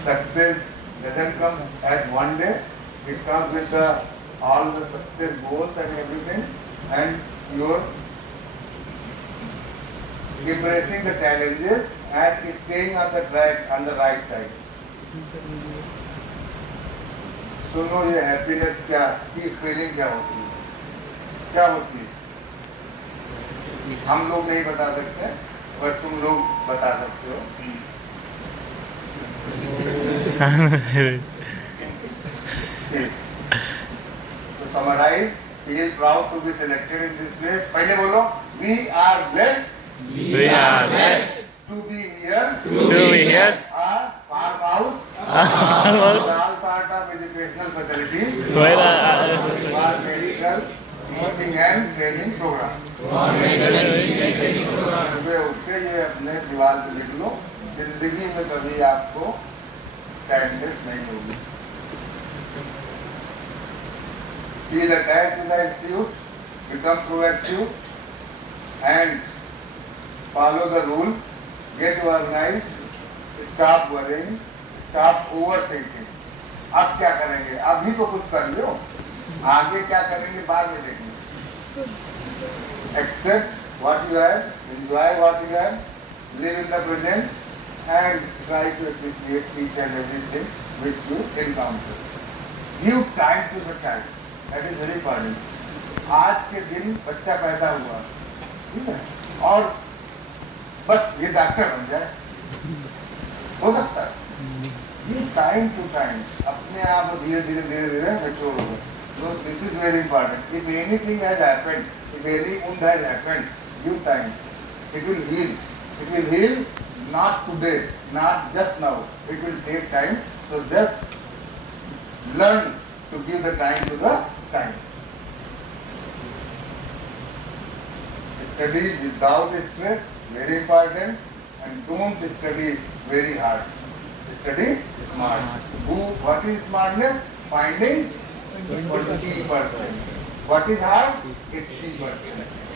success doesn't come at one day, it comes with all the success goals and everything, and your embracing the challenges and staying on the track on the right side. सुनो ये हैप्पीनेस क्या की स्पेलिंग क्या होती है? क्या होती है? हम लोग नहीं बता सकते, पर तुम लोग बता सकते हो। To summarize, feel proud to be selected in this place. पहले बोलो, we are blessed We are blessed to be here. to be here. Our farmhouse, Farmhouse. all sort of educational facilities, Where our medical teaching and training program. सुबह उठ के ये अपने दीवार पे लिख लो, जिंदगी में कभी आपको सैडनेस नहीं होगी. Feel attached to the institute, become proactive and follow the rules, get organized, stop worrying, stop overthinking. अब क्या करेंगे? अभी तो कुछ कर लो, आगे क्या करेंगे बाद में देखेंगे. Accept what you have, enjoy what you have, live in the present and try to appreciate each and everything which you encounter. Give time to the time. That is very important. आज के दिन बच्चा पैदा हुआ, ठीक है, और बस ये डॉक्टर बन जाए, हो सकता है. ये टाइम टू टाइम अपने आप धीरे धीरे मैच्योर होगा. So this is very important. If anything has happened, if any wound has happened, give time. It will heal. It will heal not today, not just now. It will take time. So just learn to give the time to the time. Study without stress, very important, and don't study very hard. Study smart. What is smartness? Finding 20%. What is hard? 80%.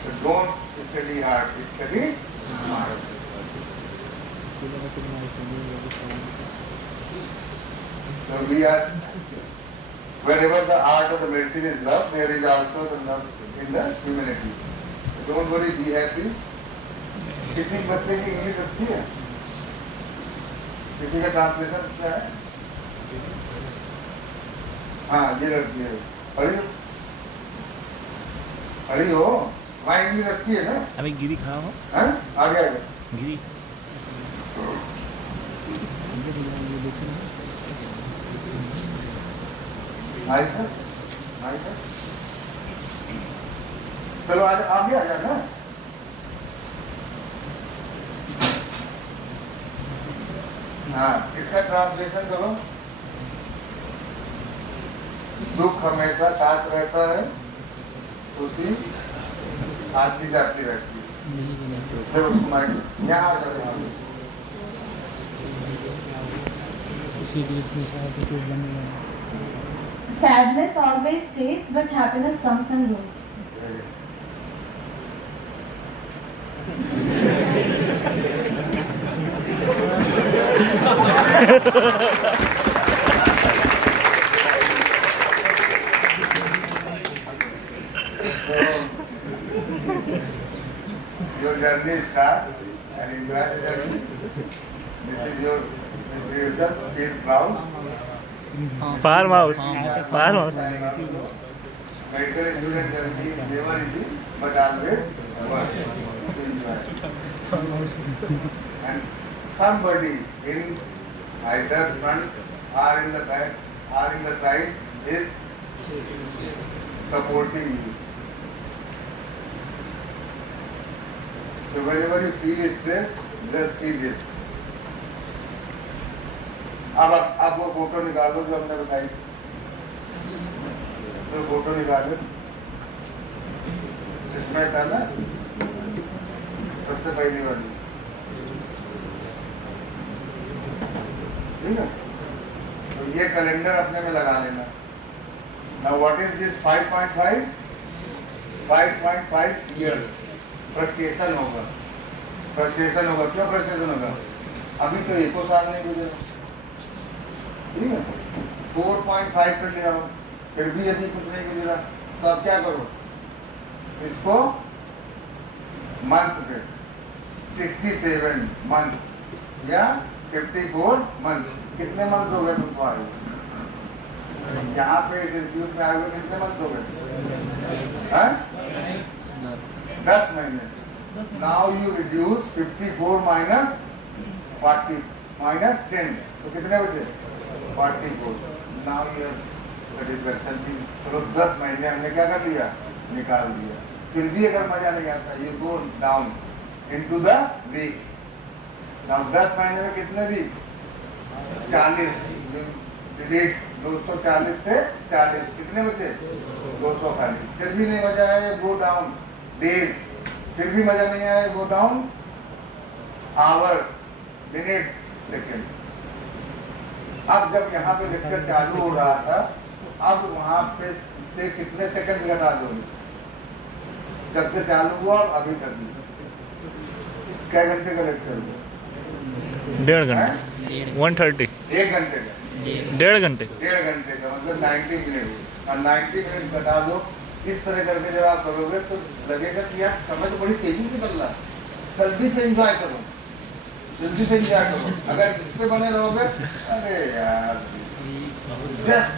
So don't study hard, study smart. So we are, wherever the art of the medicine is love, there is also the love in the humanity. So don't worry, be happy. किसी बच्चे की English अच्छी है, किसी का translation अच्छा है. हाँ, ये लड़की है, पढ़ी हो, वहाँ इंग्लिश अच्छी है ना? अभी गिरी कहाँ हो? हाँ, आगे गिरी माइक है? चलो आज आगे आ जाना. हाँ, इसका ट्रांसलेशन करो. दुख हमेशा साथ रहता है, खुशी आती जाती रहती है. जब उसको माइक यहाँ आ जाओ, यहाँ. इसीलिए इतने सारे वीडियो बने हैं. Sadness always stays, but happiness comes and goes. Your journey starts and enjoy the journey. This is your institution. Feel proud. Farm house. Medical student journey is never easy, but always worth to enjoy. And somebody in either front or in the back or in the side is supporting you. So whenever you feel stressed, just see this. अब आप वो photo निकालो जो हमने बताई, तो photo निकालो जिसमें था ना सबसे पहली वाली, ठीक है. तो ये कैलेंडर अपने में लगा लेना. Now what is this 5.5? 5.5 years. Frustration होगा. क्यों फ्रस्ट्रेशन होगा? अभी तो एको साल नहीं गुजरा, ठीक है. 4.5 पे ले आओ, फिर भी अभी कुछ नहीं गुजरा, तो अब क्या करो, इसको मंथ पे 67 मंथ्स या 54 मंथ्स. कितने मंथ हो गए तुमको आए हुए? यहाँ पे इस इंस्टीट्यूट में आए हुए कितने मंथ हो गए? 10 महीने. Now you reduce 54 minus 40, -10 तो कितने बचे 44। नाउ ये सेटिस्फैक्शन थी, चलो 10 महीने हमने क्या कर लिया, निकाल दिया। फिर भी अगर मजा नहीं आता, you go down into the weeks. Now 10 महीने में कितने वीक्स 40, डिलीट 240 से 40 कितने बचे 200 खाली। फिर भी नहीं मजा आया, गो डाउन डेज। फिर भी मजा नहीं आया, go down hours, minutes, second. अब जब यहाँ पे लेक्चर चालू हो रहा था, अब वहां पे से कितने सेकंड्स घटा दोगे, जब से चालू हुआ और अभी तक भी क्या घंटे का लेक्चर हुआ, 1.5 घंटे 130 1 घंटे का, 1.5 घंटे 1.5 घंटे का मतलब 90 मिनट। और 90 मिनट घटा दो, इस तरह करके जब आप करोगे तो लगेगा कि यार समय तो बड़ी तेजी से निकल रहा है, जल्दी से एंजॉय करो, जल्दी से एंजॉय करो। अगर इस पे बने रहोगे, अरे यार just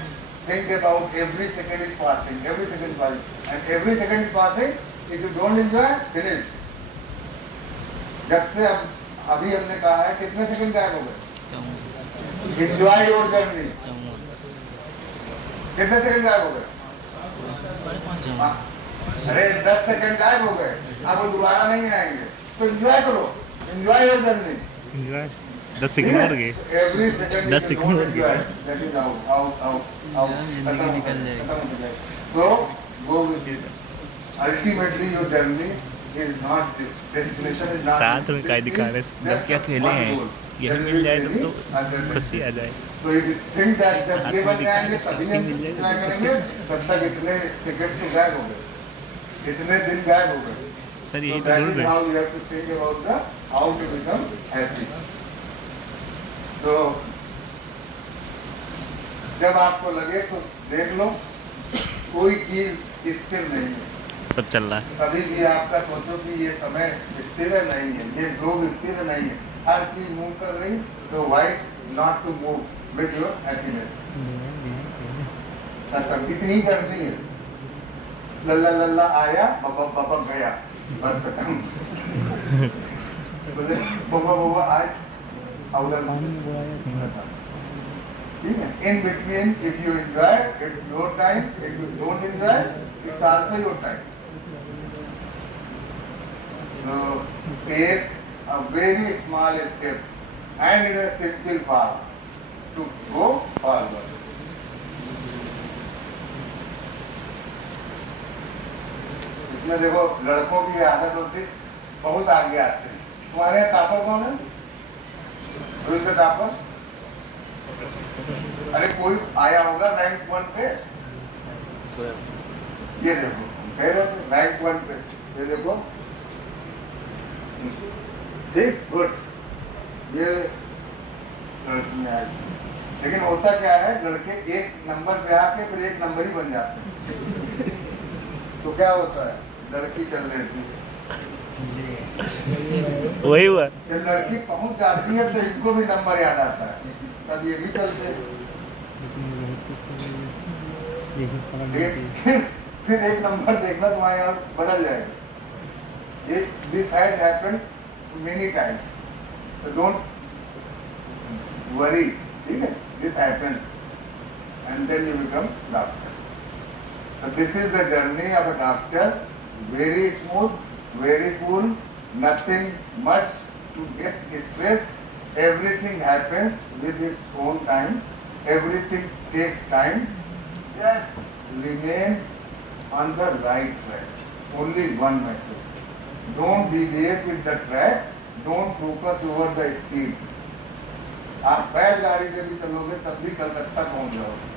think about every second is passing, every second passing, and every second is passing. If you don't enjoy, finish. जब से अब अभी हमने कहा है कितने सेकंड गायब हो गए, enjoy your journey, कितने सेकंड गायब हो गए, अरे 10 सेकंड गायब हो गए, अब वो दोबारा नहीं आएंगे, तो एंजॉय करो, enjoy your journey. Enjoy 10 second और गए, Every second 10 सेकंड और गए, that is out. So go with this. Ultimately your journey is not this. Destination is not. साथ में काय दिखा रहे, जब क्या खेले हैं यही मिल जाए तब तो खुशी आ जाए। So if you think that जब ये बन जाएंगे तभी हम एंजॉय करेंगे, तब तक इतने सेकंड्स तो गायब हो गए, इतने दिन गायब हो गए। सर यही So तो that रूल is है। how you have to think about the how to become happy. So जब आपको लगे तो देख लो, कोई चीज स्थिर नहीं है, सब चल रहा है। कभी भी आपका सोचो कि ये समय स्थिर नहीं है, ये ग्लोब स्थिर नहीं है, हर चीज मूव कर रही। तो wait not to move with your happiness. सब कितनी करनी है, लल्ला लल्ला आया बबक बबक गया, बस खत्म। बोले बबा बबा आज उधर ठीक है। In between if you enjoy it's your time, if you don't enjoy it's also your time. So take a very small step and in a simple path to go forward. इसमें देखो लड़कों की आदत होती बहुत आगे आते हैं। तुम्हारे यहाँ टॉपर कौन है? कोई का टॉपर? अरे कोई आया होगा रैंक 1 पे, ये देखो रैंक 1 पे, ये देखो ठीक गुड, ये लड़कियां आई। लेकिन होता क्या है, लड़के एक नंबर पे आके फिर एक नंबर ही बन जाते हैं। तो क्या होता है, लड़की चल देती है, वही हुआ। जब लड़की पहुंच जाती है तो इनको भी नंबर याद आता है, तब ये भी चलते हैं। फिर एक नंबर देखना तुम्हारे यहाँ बदल जाएगा। This has happened many times, so don't worry, ठीक है? This happens, and then you become doctor. So this is the journey of a doctor. Very smooth, very cool, nothing much to get stressed. Everything happens with its own time. Everything takes time. Just remain on the right track. Only one message. Don't deviate with the track. Don't focus over the speed. आप बैलगाड़ी से भी चलोगे तब भी कलकत्ता पहुंच जाओगे,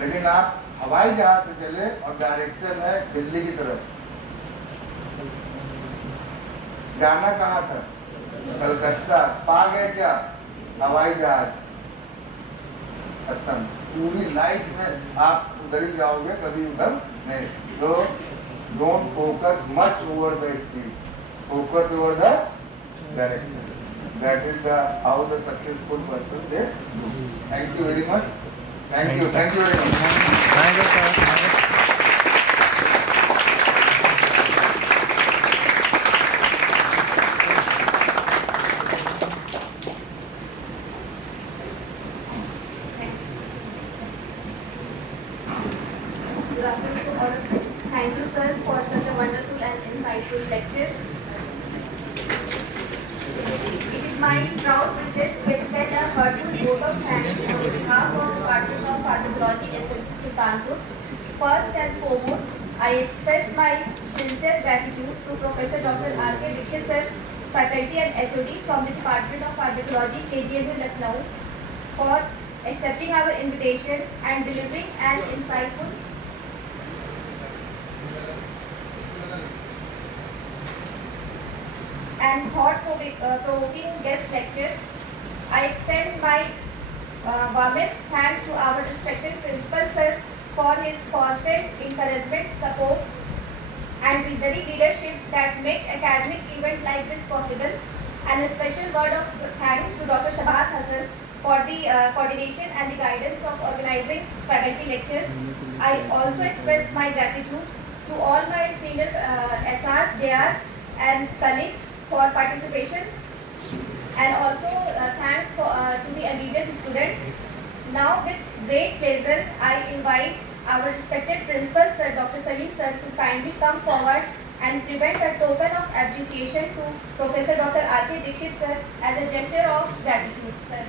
लेकिन आप हवाई जहाज से चले और डायरेक्शन है दिल्ली की तरफ, जाना कहाँ था? कलकत्ता। पा गए क्या? हवाई जहाज, खत्म। पूरी लाइफ में आप उधर ही जाओगे, कभी उधर नहीं। तो don't focus much over the speed, focus over the direction. That is how the successful person they do. Thank you very much. Thank you very much. open to all of you. Thank you, sir, for such a wonderful and insightful lecture. It is my proud privilege to extend a heartfelt vote of thanks on behalf of the Department of Pharmacology, SMC Sultanpur. First and foremost, I express my sincere gratitude to Professor Dr. R.K. Dixit sir, faculty and HOD from the Department of Pharmacology, KGMU Lucknow, for accepting our invitation and delivering an insightful and thought-provoking guest lecture. I extend my warmest thanks to our respected principal sir for his constant encouragement, support, and visionary leadership that make academic event like this possible. And a special word of thanks to Dr. Shabahat Hassan for the coordination and the guidance of organizing faculty lectures. I also express my gratitude to all my senior SRs, JRs, and colleagues for participation, and also thanks to the MBBS students. Now, with great pleasure, I invite our respected principal, Sir Dr. Salim sir, to kindly come forward and present a token of appreciation to Professor Dr. R.K. Dixit sir as a gesture of gratitude, sir.